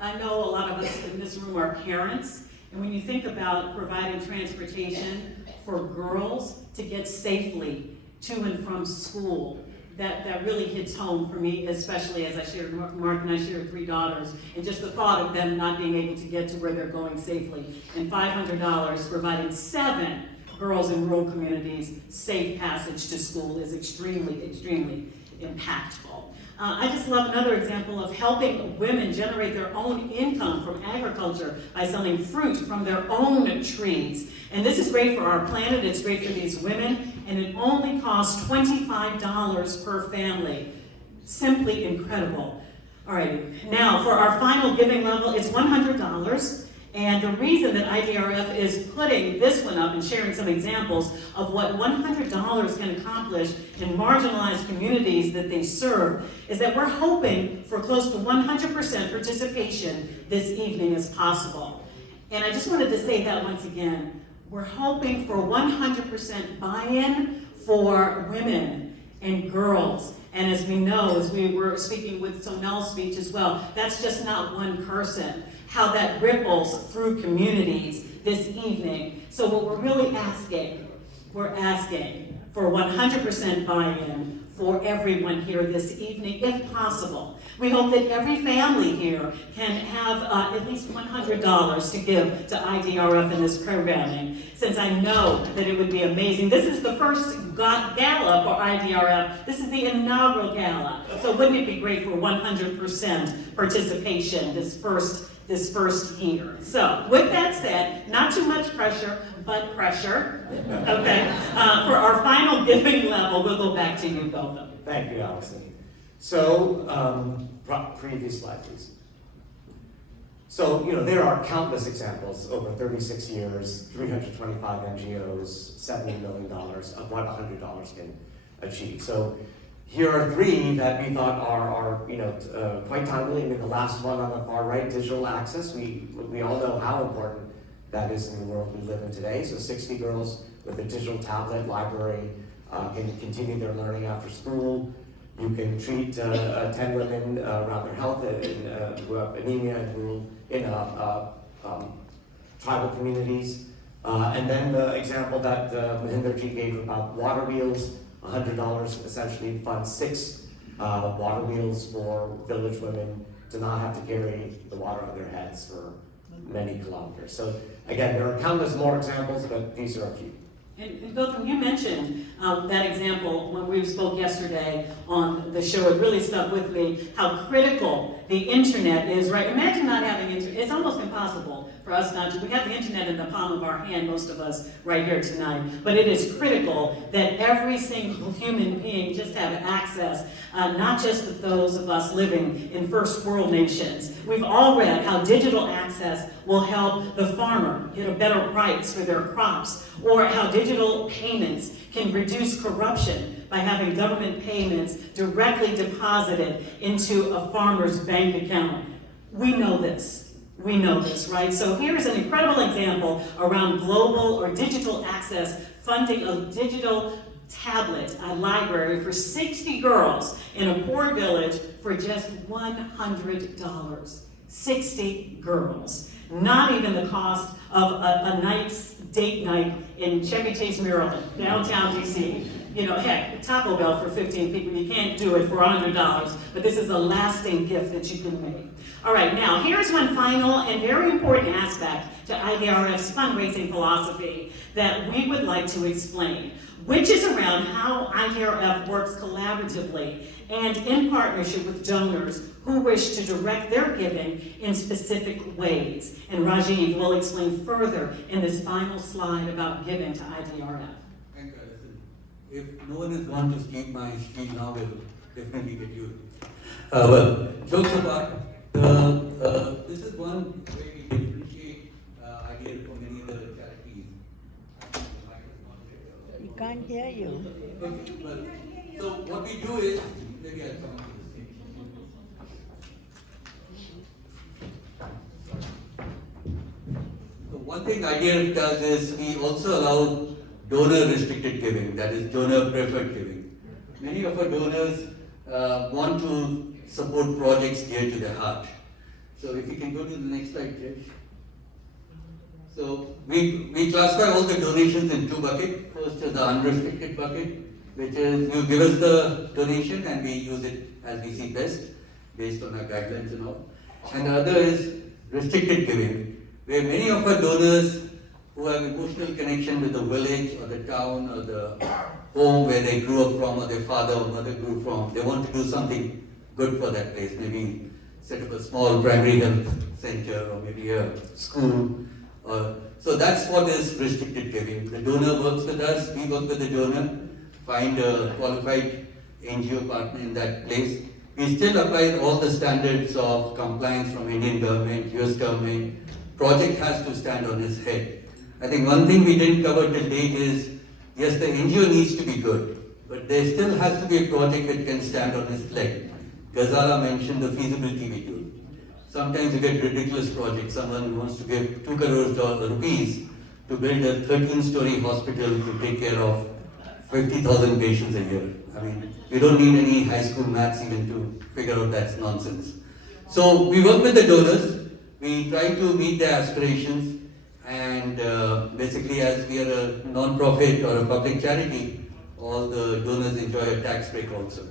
I know a lot of us in this room are parents, And when you think about providing transportation for girls to get safely to and from school, that really hits home for me, especially as I shared, Mark and I share 3 daughters, and just the thought of them not being able to get to where they're going safely. And $500 providing 7 girls in rural communities safe passage to school is extremely, extremely impactful. I just love another example of helping women generate their own income from agriculture by selling fruit from their own trees. And this is great for our planet, it's great for these women, and it only costs $25 per family. Simply incredible. All right, now for our final giving level, it's $100. And the reason that IDRF is putting this one up and sharing some examples of what $100 can accomplish in marginalized communities that they serve is that we're hoping for close to 100% participation this evening as possible. And I just wanted to say that once again. We're hoping for 100% buy-in for women and girls. And as we know, as we were speaking with Sonal's speech as well, that's just not one person. How that ripples through communities this evening. So what we're really asking, we're asking for 100% buy-in for everyone here this evening, if possible. We hope that every family here can have at least $100 to give to IDRF in this programming, since I know that it would be amazing. This is the first gala for IDRF. This is the inaugural gala. So wouldn't it be great for 100% participation this first year? So with that said, not too much pressure, but pressure. Okay. For our final giving level, we'll go back to you, Gautam. Thank you, Allison. So, previous slide, please. So, there are countless examples over 36 years, 325 NGOs, $70 million of what $100 can achieve. So, here are 3 that we thought are quite timely. I mean, the last one on the far right, digital access. We all know how important that is in the world we live in today. So 60 girls with a digital tablet library can continue their learning after school. You can treat 10 women around their health who have anemia in tribal communities. And then the example that Mahinderji gave about water wheels, $100 essentially funds 6 water wheels for village women to not have to carry the water on their heads for many kilometers. So again, there are countless more examples, but these are a few. And Gautam, you mentioned that example when we spoke yesterday on the show. It really stuck with me how critical the internet is, right? Imagine not having internet. It's almost impossible for us not to. We have the internet in the palm of our hand, most of us right here tonight. But it is critical that every single human being just have access, not just those of us living in first world nations. We've all read how digital access will help the farmer get a better price for their crops, or how digital payments can reduce corruption by having government payments directly deposited into a farmer's bank account. We know this, right? So here's an incredible example around global or digital access, funding a digital tablet, a library for 60 girls in a poor village for just $100. 60 girls. Not even the cost of a night's date night in Chevy Chase, Maryland, downtown DC. Heck, Taco Bell for 15 people, you can't do it for $100, but this is a lasting gift that you can make. All right, now here's one final and very important aspect to IDRF's fundraising philosophy that we would like to explain, which is around how IDRF works collaboratively and in partnership with donors who wish to direct their giving in specific ways. And Rajiv will explain further in this final slide about giving to IDRF. Thank you, Alison. If no one is going to steal my spiel now, we'll definitely get you. Jokes apart, this is one way we differentiate IDRF from many other charities. We can't hear you. Okay, well, so what we do is, maybe I'll come up with this. So one thing IDRF does is we also allow donor restricted giving, that is donor preferred giving. Many of our donors want to support projects dear to their heart. So if you can go to the next slide, Jesh. So we classify all the donations in two buckets. First is the unrestricted bucket, which is you give us the donation and we use it as we see best, based on our guidelines and all. And the other is restricted giving, where many of our donors who have emotional connection with the village or the town or the home where they grew up from or their father or mother grew from, they want to do something good for that place, maybe set up a small primary health center or maybe a school. So that's what is restricted giving. The donor works with us, we work with the donor, find a qualified NGO partner in that place. We still apply all the standards of compliance from Indian government, US government. Project has to stand on its head. I think one thing we didn't cover till date is, yes, the NGO needs to be good, but there still has to be a project that can stand on its leg. Ghazala mentioned the feasibility we do. Sometimes you get ridiculous projects. Someone wants to give 2 crore rupees to build a 13-story hospital to take care of 50,000 patients a year. I mean, we don't need any high school maths even to figure out that's nonsense. So we work with the donors. We try to meet their aspirations. And basically, as we are a non-profit or a public charity, all the donors enjoy a tax break also.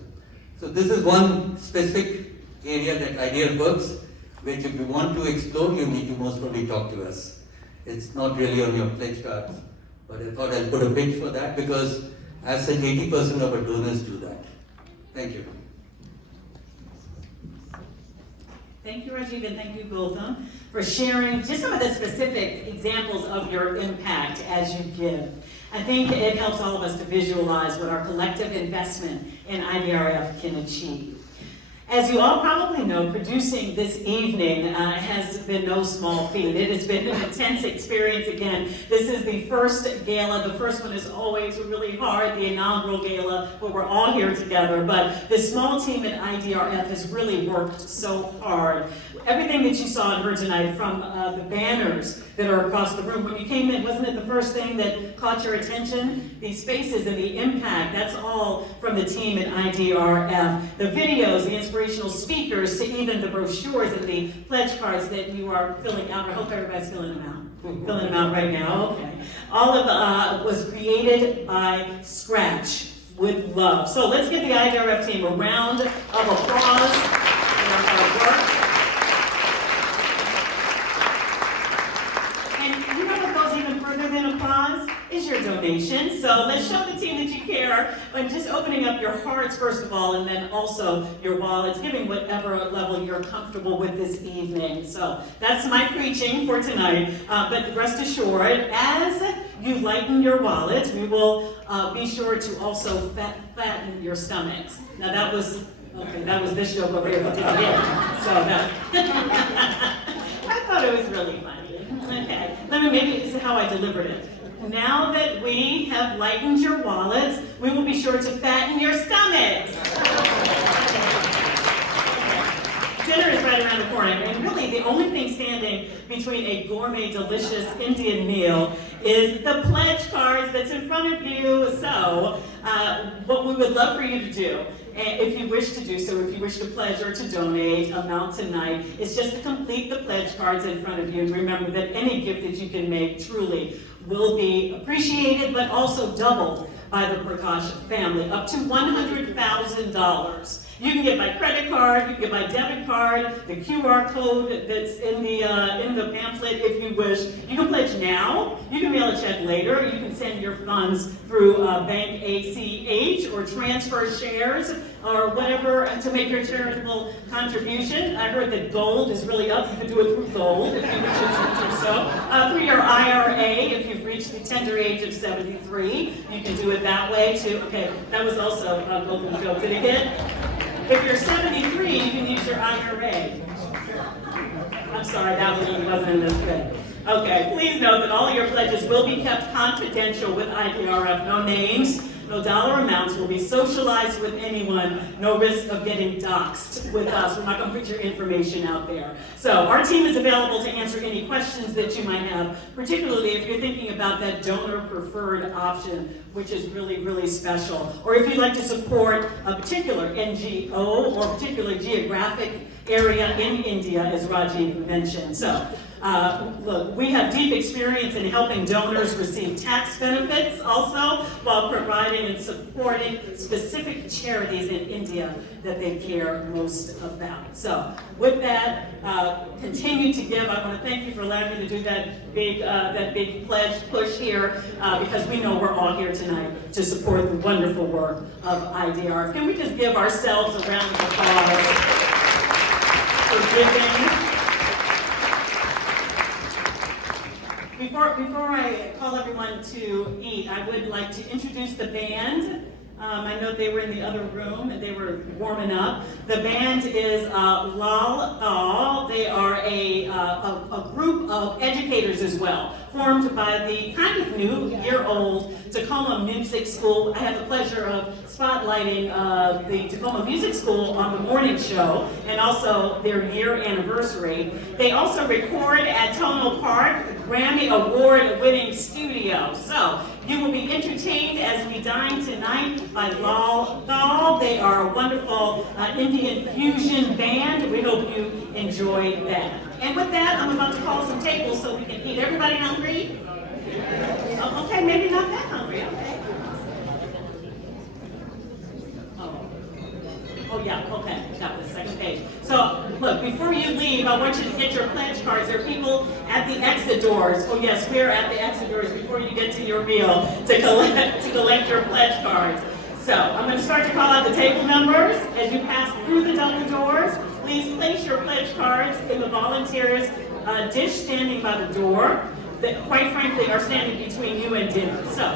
So this is one specific area that IDRF works, which if you want to explore, you need to most probably talk to us. It's not really on your pledge cards, but I thought I'll put a pitch for that because as such 80% of our donors do that. Thank you. Thank you, Rajiv, and thank you, Gautam, for sharing just some of the specific examples of your impact as you give. I think it helps all of us to visualize what our collective investment in IDRF can achieve. As you all probably know, producing this evening has been no small feat. It has been an intense experience again. This is the first gala. The first one is always really hard, the inaugural gala, where we're all here together. But the small team at IDRF has really worked so hard. Everything that you saw and heard tonight, from the banners that are across the room. When you came in, wasn't it the first thing that caught your attention? These faces and the impact, that's all from the team at IDRF. The videos, the inspirational speakers, to even the brochures and the pledge cards that you are filling out. I hope everybody's filling them out. Filling them out right now, okay. All of was created by scratch with love. So let's give the IDRF team a round of applause for their hard work. And you know what goes even further than applause? Is your donation. So let's show the team that you care by just opening up your hearts first of all, and then also your wallets, giving whatever level you're comfortable with this evening. So that's my preaching for tonight. But rest assured, as you lighten your wallets, we will be sure to also fatten your stomachs. Now that was this joke over here, but did again. So that I thought it was really funny. Okay, maybe this is how I delivered it. Now that we have lightened your wallets, we will be sure to fatten your stomachs. Dinner is right around the corner, and really the only thing standing between a gourmet, delicious Indian meal is the pledge cards that's in front of you. So, what we would love for you to do, if you wish to do so, if you wish to pledge or to donate amount tonight, is just to complete the pledge cards in front of you. And remember that any gift that you can make truly will be appreciated, but also doubled by the Prakash family, up to $100,000. You can get by credit card, you can get by debit card, the QR code that's in the pamphlet if you wish. You can pledge now, you can mail a check later, you can send your funds through Bank ACH or transfer shares or whatever to make your charitable contribution. I heard that gold is really up. You can do it through gold if you wish to do so. Through your IRA, if you've reached the tender age of 73, you can do it that way too. Okay, that was also a local joke. Did it hit? If you're 73, you can use your IRA. I'm sorry, that one wasn't in this thing. Okay, please note that all your pledges will be kept confidential with IDRF. No names, no dollar amounts will be socialized with anyone. No risk of getting doxxed with us. We're not going to put your information out there. So our team is available to answer any questions that you might have, particularly if you're thinking about that donor preferred option, which is really, really special. Or if you'd like to support a particular NGO or a particular geographic area in India, as Rajiv mentioned. So Look, we have deep experience in helping donors receive tax benefits also, while providing and supporting specific charities in India that they care most about. So with that, continue to give. I want to thank you for allowing me to do that big pledge push here, because we know we're all here tonight to support the wonderful work of IDRF. Can we just give ourselves a round of applause for giving? Before I call everyone to eat, I would like to introduce the band. I know they were in the other room and they were warming up. The band is Lal Dal. They are a group of educators as well, formed by the kind of new year-old Tacoma Music School. I have the pleasure of spotlighting the Tacoma Music School on the morning show, and also their year anniversary. They also record at Tonal Park, Grammy Award-winning studio. So you will be entertained as we dine tonight by Lal Dal. They are a wonderful Indian fusion band. We hope you enjoy that. And with that, I'm about to call some tables so we can eat. Everybody hungry? Oh, okay, maybe not that hungry. Okay. Oh yeah, okay, got the second page. So look, before you leave, I want you to get your pledge cards. There are people at the exit doors. Oh yes, we're at the exit doors before you get to your meal to collect your pledge cards. So I'm going to start to call out the table numbers. As you pass through the double doors, please place your pledge cards in the volunteers' dish standing by the door that, quite frankly, are standing between you and dinner. So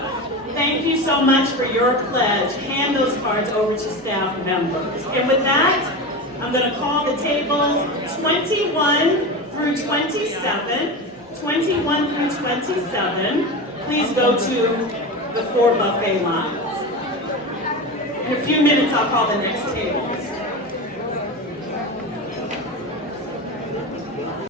thank you so much for your pledge. Hand those cards over to staff members. And with that, I'm going to call the tables 21 through 27. 21 through 27. Please go to the 4 buffet lines. In a few minutes, I'll call the next table.